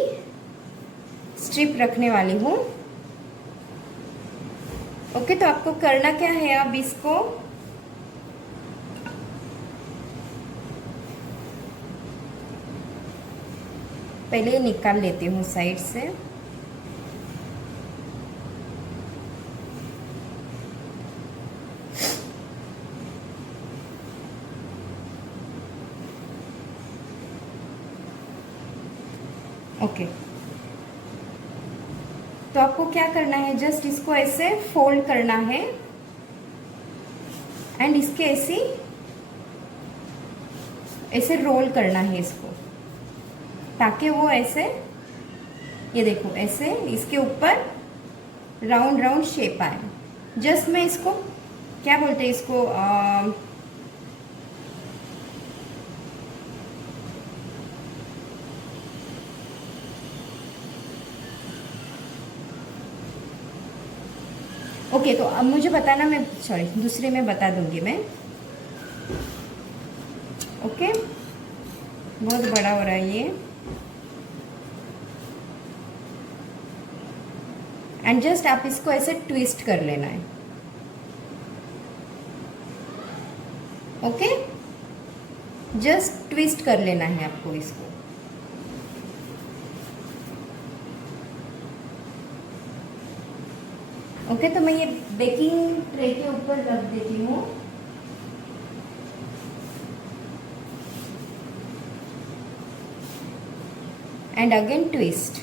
स्ट्रिप रखने वाली हूँ। ओके, तो आपको करना क्या है, अब इसको पहले निकाल लेती हूँ साइड से। ओके, तो आपको क्या करना है, जस्ट इसको ऐसे फोल्ड करना है एंड इसके ऐसे रोल करना है इसको, ताकि वो ऐसे ये देखो ऐसे इसके ऊपर राउंड राउंड शेप आए। जस्ट मैं इसको क्या बोलते हैं इसको ओके तो अब मुझे बताना, मैं सॉरी दूसरे में बता दूंगी मैं। ओके बहुत बड़ा हो रहा है ये। एंड जस्ट आप इसको ऐसे ट्विस्ट कर लेना है। ओके जस्ट ट्विस्ट कर लेना है आपको इसको। ओके तो मैं ये बेकिंग ट्रे के ऊपर रख देती हूँ। And again twist.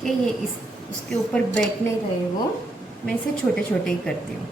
कि ये इस उसके ऊपर बैठ नहीं रहे वो, मैं इसे छोटे छोटे ही करती हूँ।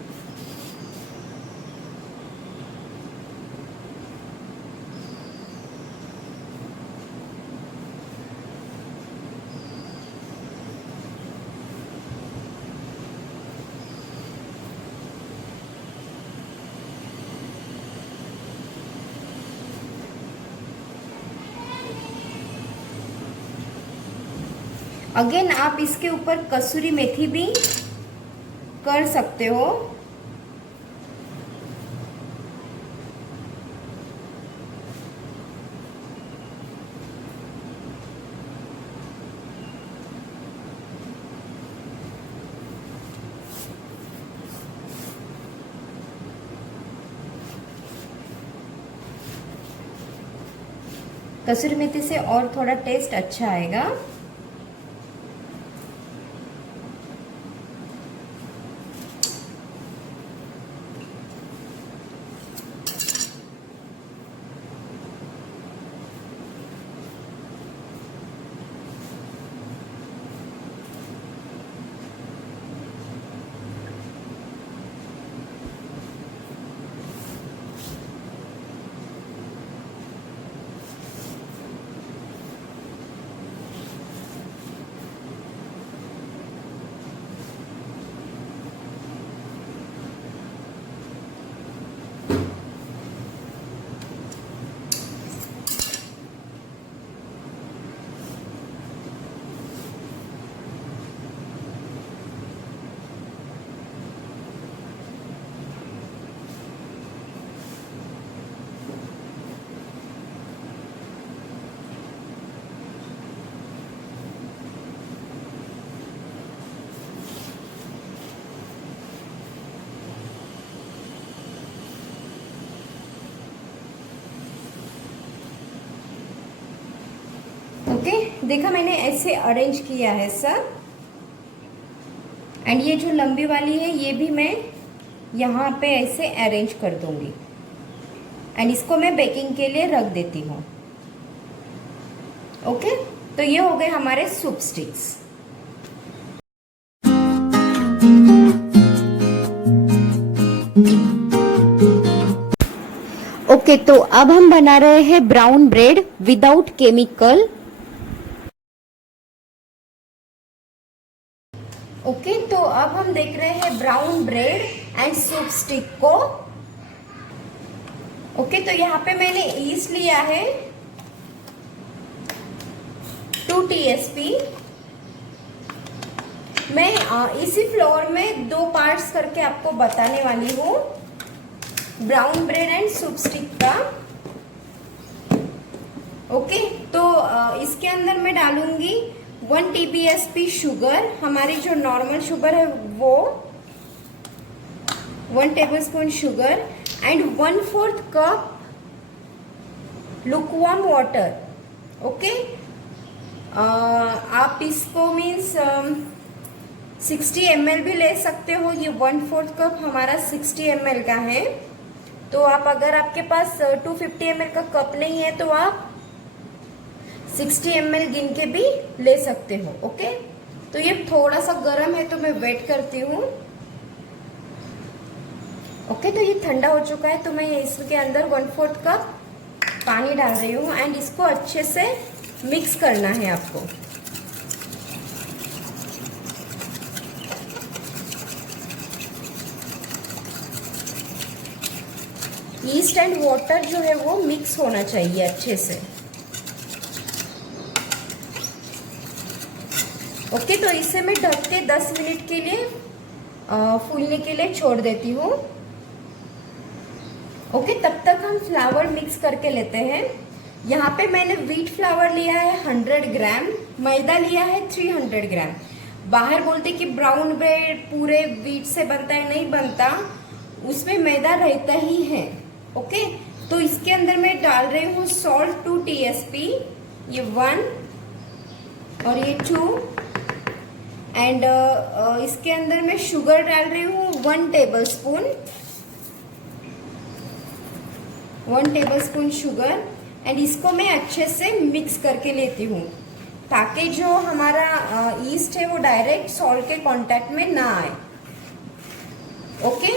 अगेन आप इसके ऊपर कसूरी मेथी भी कर सकते हो। कसूरी मेथी से और थोड़ा टेस्ट अच्छा आएगा। ओके देखा मैंने ऐसे अरेंज किया है सब। एंड ये जो लंबी वाली है ये भी मैं यहाँ पे ऐसे अरेंज कर दूंगी। एंड इसको मैं बेकिंग के लिए रख देती हूँ। ओके तो ये हो गए हमारे सूप स्टिक्स। ओके तो अब हम बना रहे हैं brown bread without chemical. Okay तो अब हम देख रहे हैं brown bread and soup stick को। ओके तो यहाँ पे मैंने ईस्ट लिया है 2 TSP। मैं इसी फ्लोर में 2 पार्ट्स करके आपको बताने वाली हूँ brown bread and soup stick का। ओके तो इसके अंदर मैं डालूंगी 1 TBSP शुगर, हमारी जो नॉर्मल शुगर है वो 1 tablespoon sugar. And 1/4 cup lukewarm water. Okay, आप इसको मीन्स 60 ml भी ले सकते हो। ये 1/4 कप हमारा 60 ml का है। तो आप अगर आपके पास 250 ml का कप नहीं है तो आप 60 ml गिन के भी ले सकते हो। ओके, तो ये थोड़ा सा गर्म है तो मैं वेट करती हूँ। ओके, तो ये ठंडा हो चुका है तो मैं इसके अंदर 1/4 कप पानी डाल रही हूँ एंड इसको अच्छे से मिक्स करना है आपको। ईस्ट एंड वाटर जो है वो मिक्स होना चाहिए अच्छे से। ओके, तो इसे मैं ढक के 10 मिनट के लिए फूलने के लिए छोड़ देती हूँ। ओके, तब तक हम फ्लावर मिक्स करके लेते हैं। यहाँ पे मैंने व्हीट फ्लावर लिया है 100 ग्राम, मैदा लिया है 300 ग्राम। बाहर बोलते कि ब्राउन ब्रेड पूरे व्हीट से बनता है, नहीं बनता, उसमें मैदा रहता ही है। ओके, तो इसके अंदर मैं डाल रही हूँ सॉल्ट 2 TSP, ये 1 और ये 2 एंड इसके अंदर मैं शुगर डाल रही हूँ 1 टेबलस्पून शुगर एंड इसको मैं अच्छे से मिक्स करके लेती हूँ ताकि जो हमारा ईस्ट है वो डायरेक्ट सॉल्ट के कांटेक्ट में ना आए। ओके,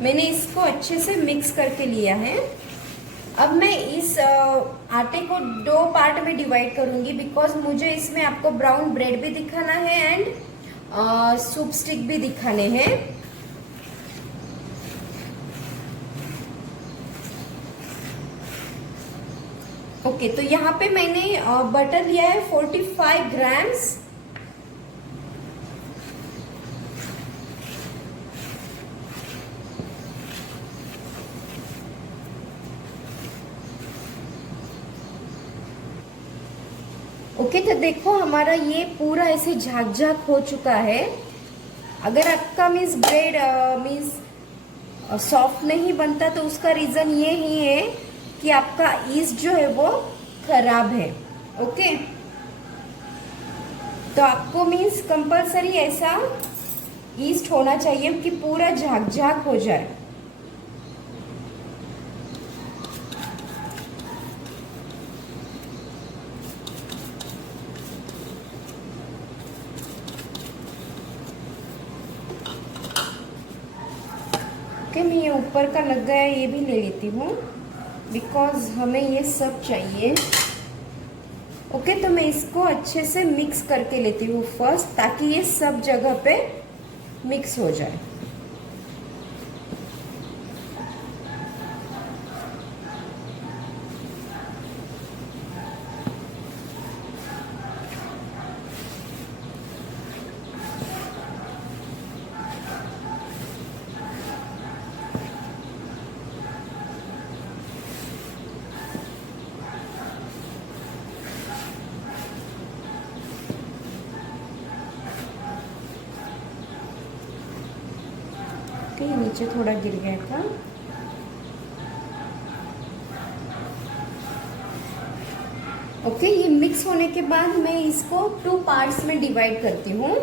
मैंने इसको अच्छे से मिक्स करके लिया है। अब मैं इस आटे को 2 पार्ट में डिवाइड करूंगी बिकॉज मुझे इसमें आपको ब्राउन ब्रेड भी दिखाना है एंड सूप स्टिक भी दिखाने हैं। ओके, तो यहाँ पे मैंने बटर लिया है 45 ग्राम्स। ओके, तो देखो हमारा ये पूरा ऐसे झाग झाग हो चुका है। अगर आपका मीन्स ब्रेड मीन्स सॉफ्ट नहीं बनता तो उसका रीजन ये ही है कि आपका ईस्ट जो है वो खराब है। ओके, तो आपको मीन्स कंपलसरी ऐसा ईस्ट होना चाहिए कि पूरा झाग झाग हो जाए। ओके, मैं ये ऊपर का लग गया ये भी ले लेती हूँ बिकॉज हमें ये सब चाहिए। ओके, तो मैं इसको अच्छे से मिक्स करके लेती हूँ फर्स्ट ताकि ये सब जगह पे मिक्स हो जाए। ये नीचे थोड़ा गिर गया था। ओके, ये मिक्स होने के बाद मैं इसको 2 पार्ट्स में डिवाइड करती हूँ।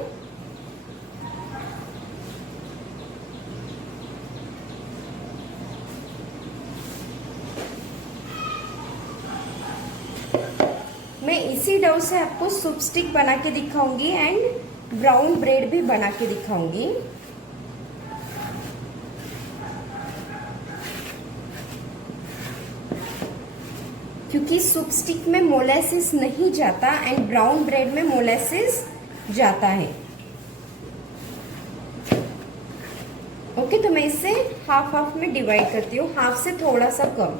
मैं इसी डो से आपको सूप स्टिक बना के दिखाऊंगी एंड ब्राउन ब्रेड भी बना के दिखाऊंगी। क्योंकि सूप स्टिक में मोलेसिस नहीं जाता एंड ब्राउन ब्रेड में मोलेसिस जाता है। ओके, तो मैं इसे हाफ हाफ में डिवाइड करती हूँ, हाफ से थोड़ा सा कम।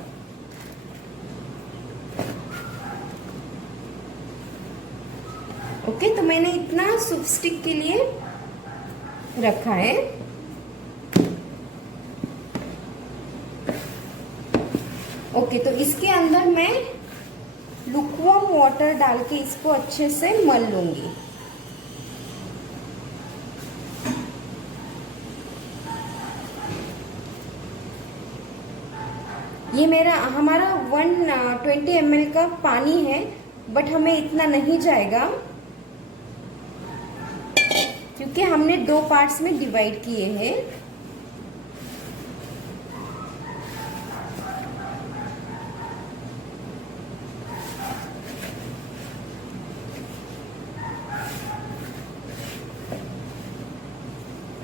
ओके, तो मैंने इतना सूप स्टिक के लिए रखा है। ओके, तो इसके अंदर मैं लुकवार्म वाटर डाल के इसको अच्छे से मल लूंगी। ये हमारा 120 ml का पानी है, बट हमें इतना नहीं जाएगा क्योंकि हमने 2 पार्ट्स में डिवाइड किए हैं।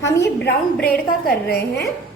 हम ये ब्राउन ब्रेड का कर रहे हैं।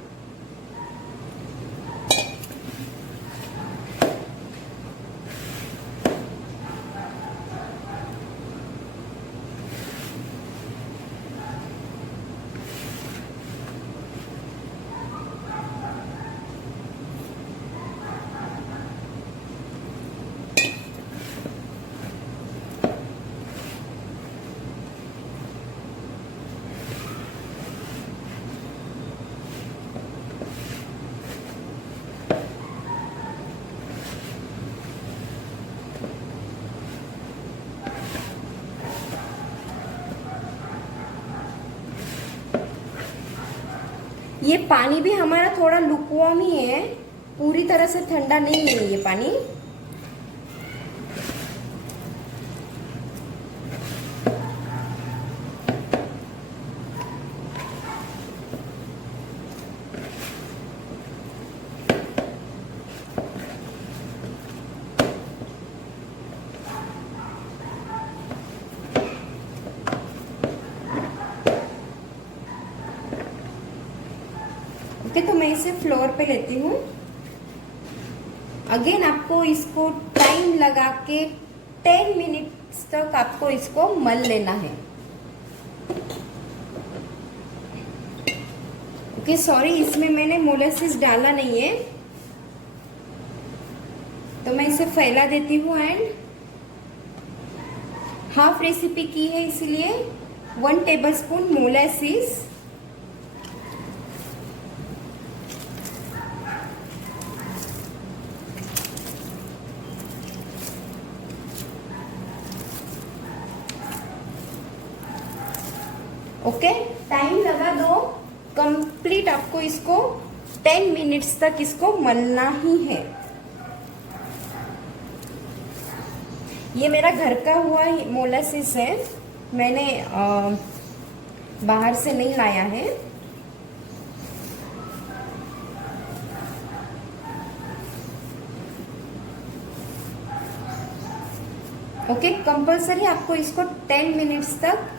ये पानी भी हमारा थोड़ा लुकवार्म ही है, पूरी तरह से ठंडा नहीं है ये पानी। ओके, तो मैं इसे फ्लोर पे लेती हूँ। अगेन आपको इसको टाइम लगा के 10 मिनट्स तक आपको इसको मल लेना है। ओके, सॉरी, इसमें मैंने मोलासिस डाला नहीं है, तो मैं इसे फैला देती हूँ। एंड हाफ रेसिपी की है, इसलिए 1 टेबलस्पून मोलासिस, ओके, टाइम लगा दो। कंप्लीट आपको इसको 10 मिनट्स तक इसको मलना ही है। ये मेरा घर का हुआ मोलासिस है, मैंने बाहर से नहीं लाया है। ओके, कंपल्सरी आपको इसको 10 मिनट्स तक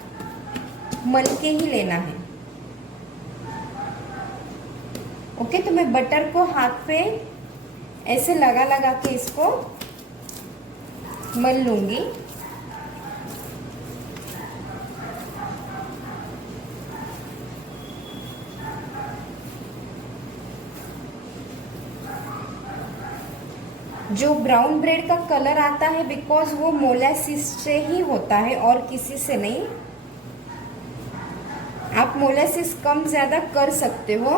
मल के ही लेना है। ओके, तो मैं बटर को हाथ पे ऐसे लगा लगा के इसको मल लूंगी। जो ब्राउन ब्रेड का कलर आता है, बिकॉज वो मोलासिस से ही होता है और किसी से नहीं। आप मोलासिस कम ज्यादा कर सकते हो।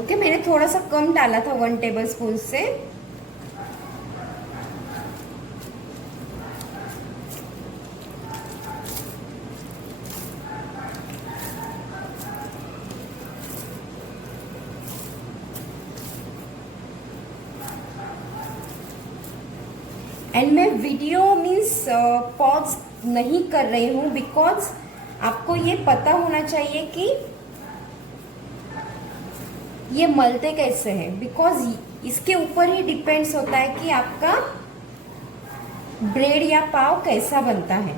ओके, मैंने थोड़ा सा कम डाला था 1 टेबलस्पून से। एंड मैं वीडियो मीन्स पॉज नहीं कर रही हूँ, बिकॉज आपको ये पता होना चाहिए कि ये मलते कैसे हैं, बिकॉज इसके ऊपर ही डिपेंड्स होता है कि आपका ब्रेड या पाव कैसा बनता है।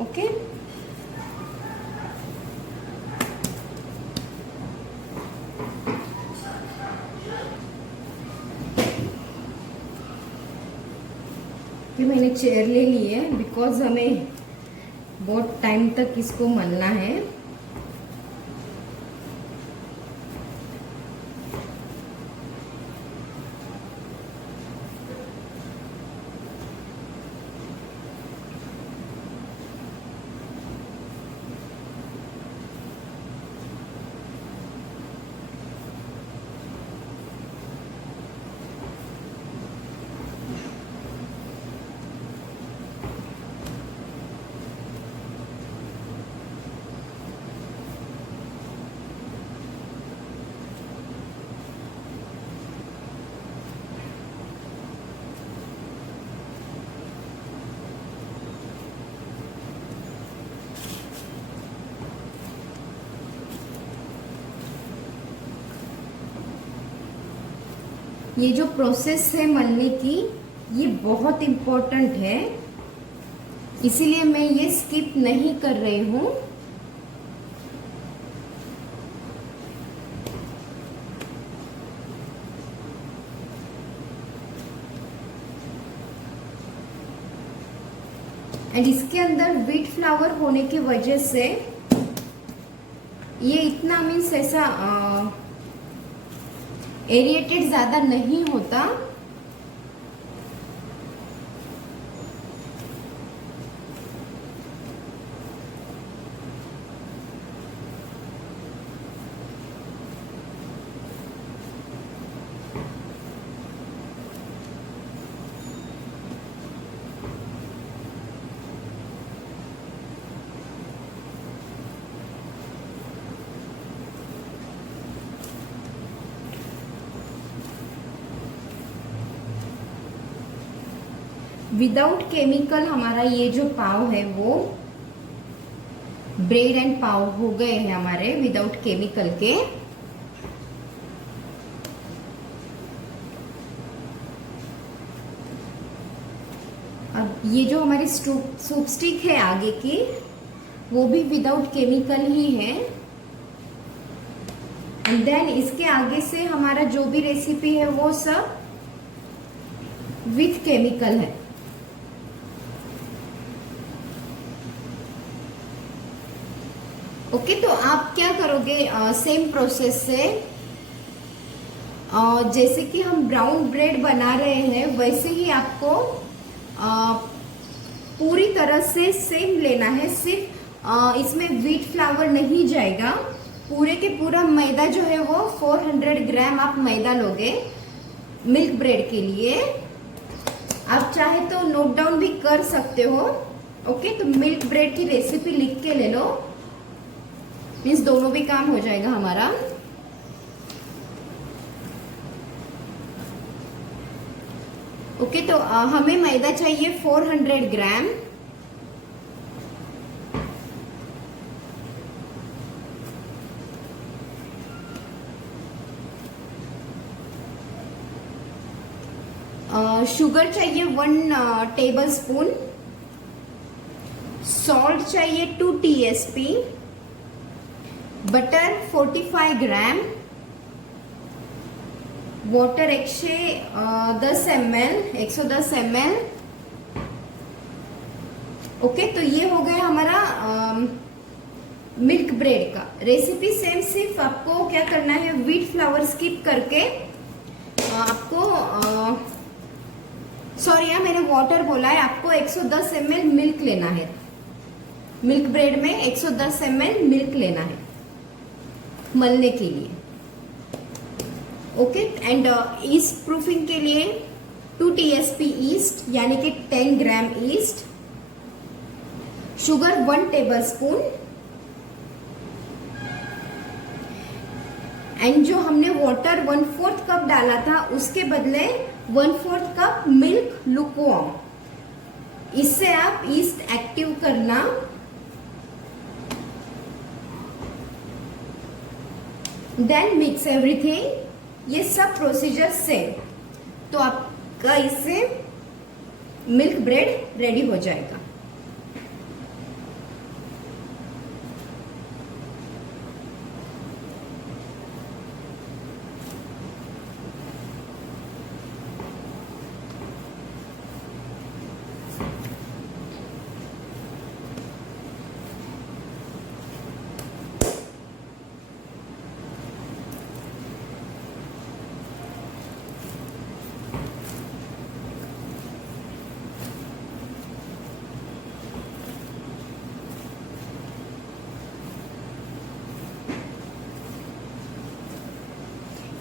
ओके, फिर मैंने चेयर ले ली है, बिकॉज हमें बहुत टाइम तक इसको मलना है। ये जो प्रोसेस है मलने की, ये बहुत इम्पोर्टेंट है, इसीलिए मैं ये स्किप नहीं कर रही हूँ। एंड इसके अंदर व्हीट फ्लावर होने की वजह से ये इतना मीन्स ऐसा एरिएटेड ज्यादा नहीं होता। विदाउट केमिकल हमारा ये जो पाव है वो ब्रेड एंड पाव हो गए हैं हमारे विदाउट केमिकल के। अब ये जो हमारी सूप स्टिक है आगे की, वो भी विदाउट केमिकल ही है। एंड देन इसके आगे से हमारा जो भी रेसिपी है वो सब विथ केमिकल है। ओके, तो आप क्या करोगे सेम प्रोसेस से, जैसे कि हम ब्राउन ब्रेड बना रहे हैं वैसे ही आपको पूरी तरह से सेम लेना है। सिर्फ इसमें व्हीट फ्लावर नहीं जाएगा, पूरे के पूरा मैदा जो है वो 400 ग्राम आप मैदा लोगे मिल्क ब्रेड के लिए। आप चाहे तो नोट डाउन भी कर सकते हो। ओके, तो मिल्क ब्रेड की रेसिपी लिख के ले लो, मीन्स दोनों भी काम हो जाएगा हमारा। ओके, तो हमें मैदा चाहिए 400 ग्राम। शुगर चाहिए 1 टेबल स्पून, सॉल्ट चाहिए 2 TSP, बटर 45 ग्राम, वाटर 110 ml। ओके, तो ये हो गया हमारा मिल्क ब्रेड का रेसिपी। सेम, सिर्फ आपको क्या करना है, व्हीट फ्लावर स्किप करके आपको सॉरी मैंने वाटर बोला है, आपको 110 ml मिल्क लेना है। मिल्क ब्रेड में 110 ml मिल्क लेना है मलने के लिए। ओके, एंड ईस्ट प्रूफिंग के लिए 2 TSP ईस्ट यानी कि 10 gram yeast, sugar 1 tablespoon, and जो हमने वाटर 1/4 कप डाला था उसके बदले 1/4 कप मिल्क लुकवार्म। इससे आप ईस्ट एक्टिव करना। Then mix everything. ये सब प्रोसीजर सेम, तो आपका इससे मिल्क ब्रेड रेडी हो जाएगा।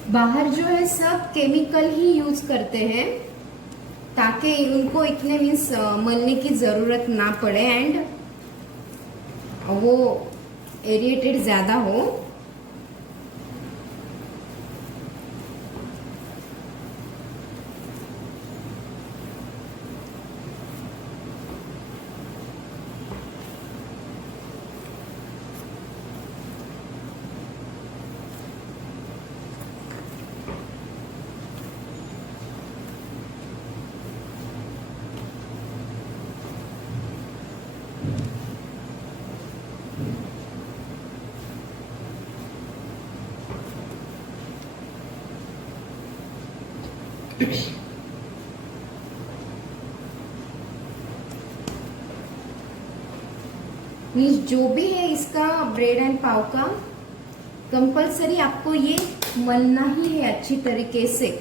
बाहर जो है सब केमिकल ही यूज करते हैं ताकि उनको इतने मीन्स मलने की जरूरत ना पड़े एंड वो एरिएटेड ज्यादा हो। मीन्स जो भी है इसका ब्रेड एंड पाव का कंपलसरी आपको ये मलना ही है अच्छी तरीके से।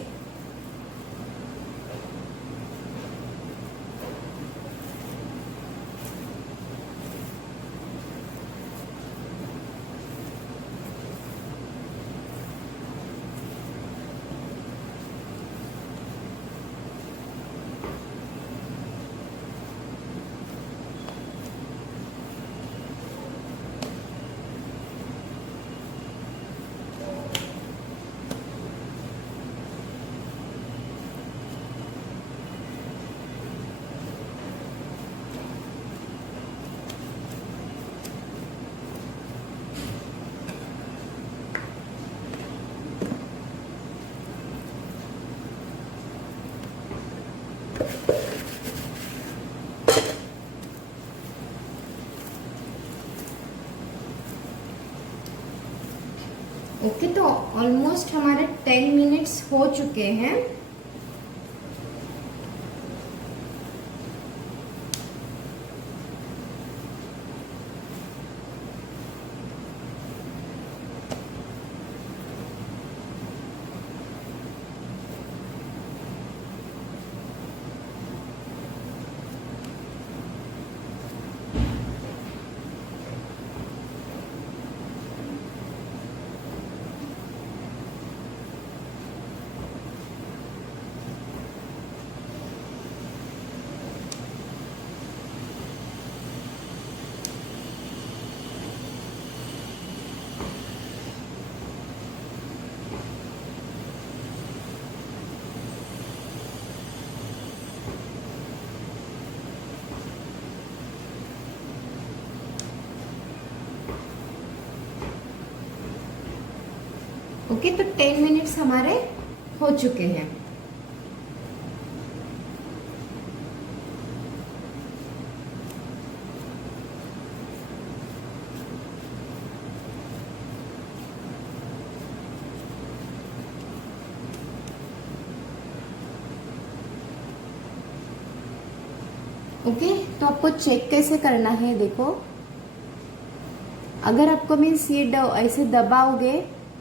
ओके, तो ऑलमोस्ट हमारे 10 मिनट्स हो चुके हैं। ओके, तो 10 मिनट्स हमारे हो चुके हैं। ओके, तो आपको चेक कैसे करना है, देखो अगर आपको मीन्स ये ऐसे दबाओगे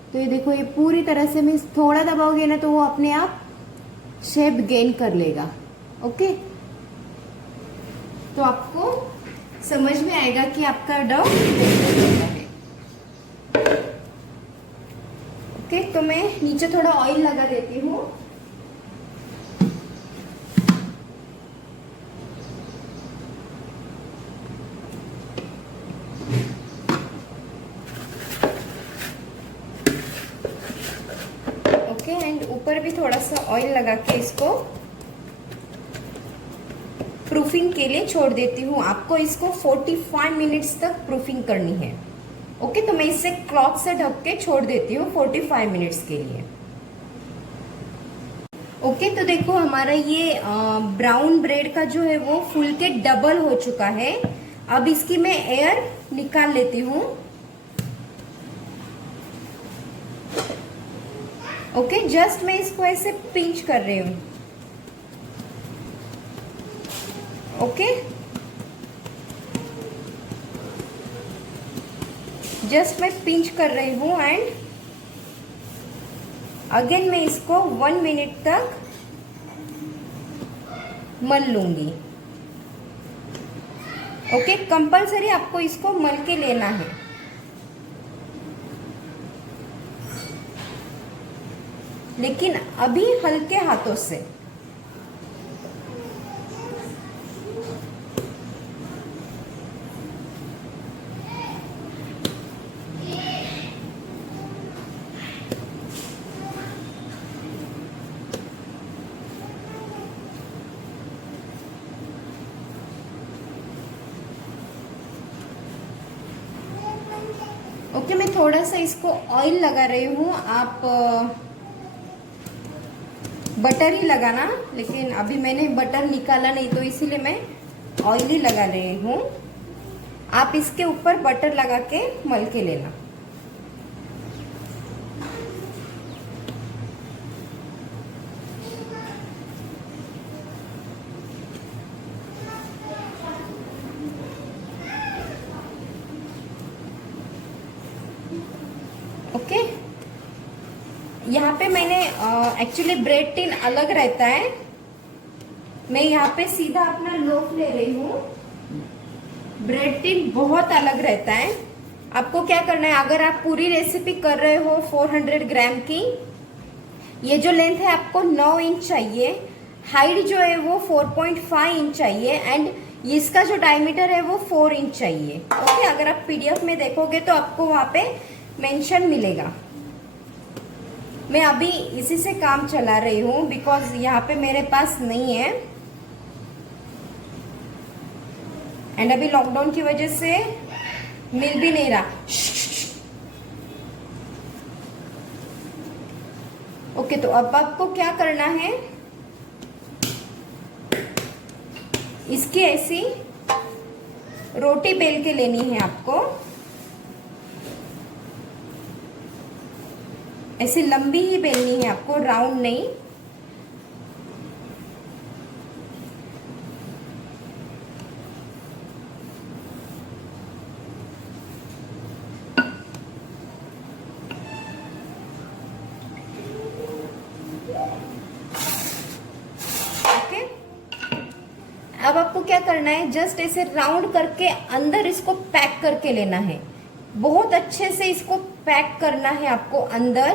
तो ये देखो, ये पूरी तरह से मीन्स थोड़ा दबाओगे ना तो वो अपने आप शेप गेन कर लेगा। ओके, तो आपको समझ में आएगा कि आपका डो है। ओके, तो मैं नीचे थोड़ा ऑयल लगा देती हूँ। एंड ऊपर भी थोड़ा सा ऑयल लगा के इसको प्रूफिंग के लिए छोड़ देती हूँ। आपको इसको 45 मिनट्स तक प्रूफिंग करनी है। ओके, तो मैं इसे क्लॉथ से ढक के छोड़ देती हूँ 45 मिनट्स के लिए। ओके, तो देखो हमारा ये ब्राउन ब्रेड का जो है वो फुल के डबल हो चुका है। अब इसकी मैं एयर निकाल लेती हूँ। ओके, जस्ट मैं इसको ऐसे पिंच कर रही हूँ। ओके, जस्ट मैं पिंच कर रही हूँ एंड अगेन मैं इसको 1 मिनट तक मल लूंगी। ओके, कंपलसरी आपको इसको मल के लेना है। लेकिन अभी हल्के हाथों से। ओके, मैं थोड़ा सा इसको ऑयल लगा रही हूँ। आप बटर ही लगाना, लेकिन अभी मैंने बटर निकाला नहीं तो इसीलिए मैं ऑयल ही लगा रही हूँ। आप इसके ऊपर बटर लगा के मल के लेना। यहाँ पे मैंने एक्चुअली ब्रेड टिन अलग रहता है, मैं यहाँ पे सीधा अपना लोफ ले रही हूँ। ब्रेड टिन बहुत अलग रहता है। आपको क्या करना है, अगर आप पूरी रेसिपी कर रहे हो 400 ग्राम की, ये जो लेंथ है आपको 9 इंच चाहिए, हाइट जो है वो 4.5 इंच चाहिए एंड इसका जो डायमीटर है वो 4 इंच चाहिए। ओके, अगर आप पीडीएफ में देखोगे तो आपको वहां पे मेंशन मिलेगा। मैं अभी इसी से काम चला रही हूँ बिकॉज यहाँ पे मेरे पास नहीं है एंड अभी लॉकडाउन की वजह से मिल भी नहीं रहा। ओके, तो अब आपको क्या करना है, इसकी ऐसी रोटी बेल के लेनी है आपको, ऐसी लंबी ही बेलनी है आपको, राउंड नहीं। अब आपको क्या करना है, जस्ट ऐसे राउंड करके अंदर इसको पैक करके लेना है। बहुत अच्छे से इसको पैक करना है आपको अंदर।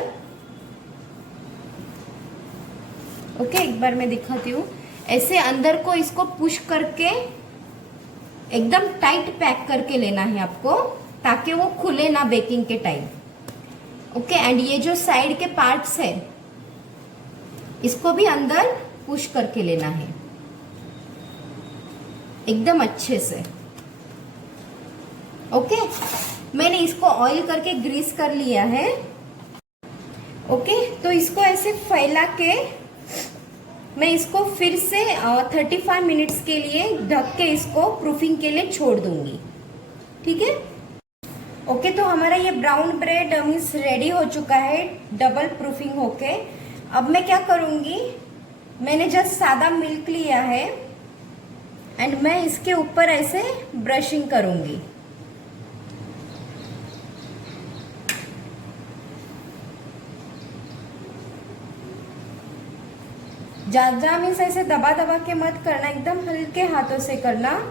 ओके, एक बार मैं दिखाती हूँ। ऐसे अंदर को इसको पुश करके एकदम टाइट पैक करके लेना है आपको, ताकि वो खुले ना बेकिंग के टाइम। ओके, एंड ये जो साइड के पार्ट्स है इसको भी अंदर पुश करके लेना है एकदम अच्छे से। ओके, मैंने इसको ऑयल करके ग्रीस कर लिया है। ओके, तो इसको ऐसे फैला के मैं इसको फिर से 35 मिनट्स के लिए ढक के इसको प्रूफिंग के लिए छोड़ दूंगी। ठीक है। ओके, तो हमारा ये ब्राउन ब्रेड मीन्स रेडी हो चुका है डबल प्रूफिंग होके। अब मैं क्या करूंगी, मैंने जस्ट सादा मिल्क लिया है एंड मैं इसके ऊपर ऐसे ब्रशिंग करूंगी। ज्यादा मीन्स ऐसे दबा दबा के मत करना, एकदम हल्के हाथों से करना।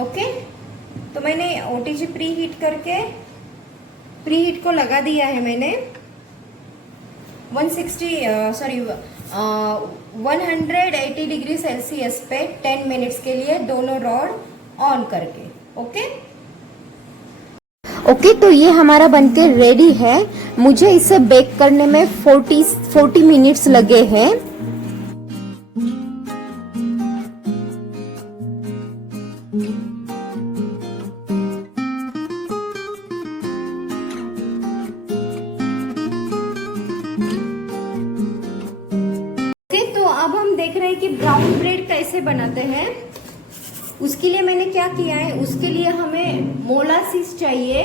ओके, तो मैंने ओटीजी प्री हीट को लगा दिया है मैंने 180 डिग्री सेल्सियस पे 10 मिनट्स के लिए दोनों रॉड ऑन करके। ओके ओके, तो ये हमारा बनके रेडी है। मुझे इसे बेक करने में 40 मिनट्स लगे हैं। अब हम देख रहे हैं कि ब्राउन ब्रेड कैसे बनाते हैं। उसके लिए मैंने क्या किया है, उसके लिए हमें मोलासिस चाहिए,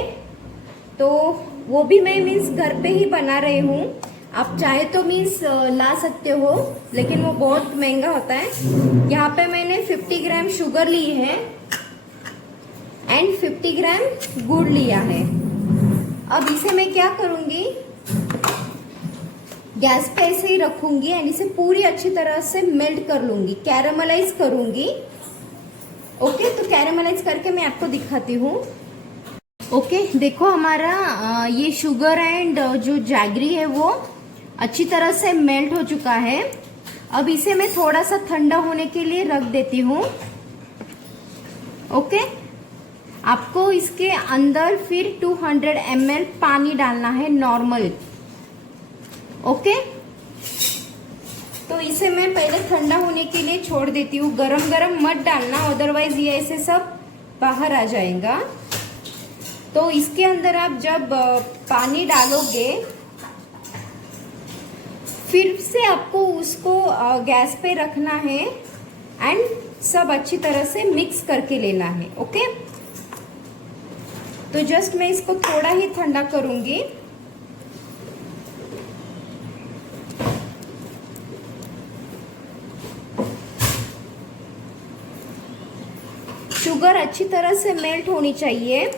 तो वो भी मैं मीन्स घर पे ही बना रही हूँ। आप चाहे तो मीन्स ला सकते हो, लेकिन वो बहुत महंगा होता है। यहाँ पे मैंने 50 ग्राम शुगर ली है एंड 50 ग्राम गुड़ लिया है। अब इसे मैं क्या करूंगी, गैस पे ऐसे ही रखूंगी एंड इसे पूरी अच्छी तरह से मेल्ट कर लूंगी, कैरामलाइज करूंगी। ओके, तो कैरामलाइज करके मैं आपको दिखाती हूँ। ओके, देखो हमारा ये शुगर एंड जो जैगरी है वो अच्छी तरह से मेल्ट हो चुका है। अब इसे मैं थोड़ा सा ठंडा होने के लिए रख देती हूँ। ओके, आपको इसके अंदर फिर 200 ml पानी डालना है नॉर्मल। ओके, तो इसे मैं पहले ठंडा होने के लिए छोड़ देती हूँ। गरम गरम मत डालना, अदरवाइज ये ऐसे सब बाहर आ जाएगा। तो इसके अंदर आप जब पानी डालोगे फिर से आपको उसको गैस पे रखना है एंड सब अच्छी तरह से मिक्स करके लेना है। ओके, तो जस्ट मैं इसको थोड़ा ही ठंडा करूंगी। शुगर अच्छी तरह से मेल्ट होनी चाहिए।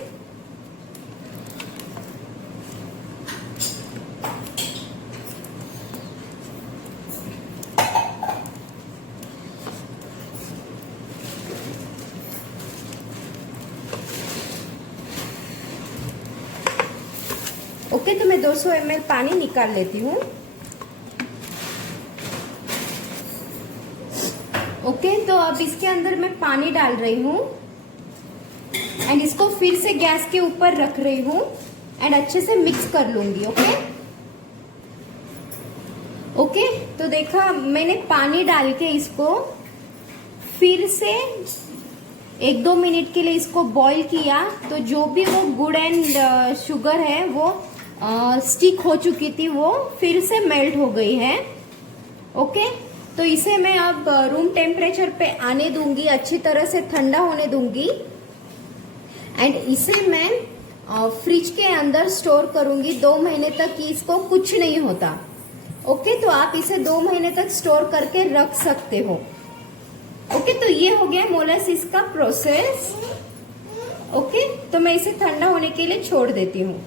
ओके, तो मैं 200 ml पानी निकाल लेती हूँ। ओके, तो अब इसके अंदर मैं पानी डाल रही हूँ एंड इसको फिर से गैस के ऊपर रख रही हूँ एंड अच्छे से मिक्स कर लूंगी। ओके ओके, तो देखा मैंने पानी डाल के इसको फिर से 1-2 मिनट के लिए इसको बॉईल किया, तो जो भी वो गुड़ एंड शुगर है वो स्टिक हो चुकी थी, वो फिर से मेल्ट हो गई है। ओके, तो इसे मैं अब रूम टेम्परेचर पे आने दूंगी, अच्छी तरह से ठंडा होने दूंगी एंड इसे मैं फ्रिज के अंदर स्टोर करूंगी 2 महीने तक कि इसको कुछ नहीं होता। ओके, तो आप इसे 2 महीने तक स्टोर करके रख सकते हो। ओके, तो ये हो गया मोलासिस का प्रोसेस। ओके, तो मैं इसे ठंडा होने के लिए छोड़ देती हूँ।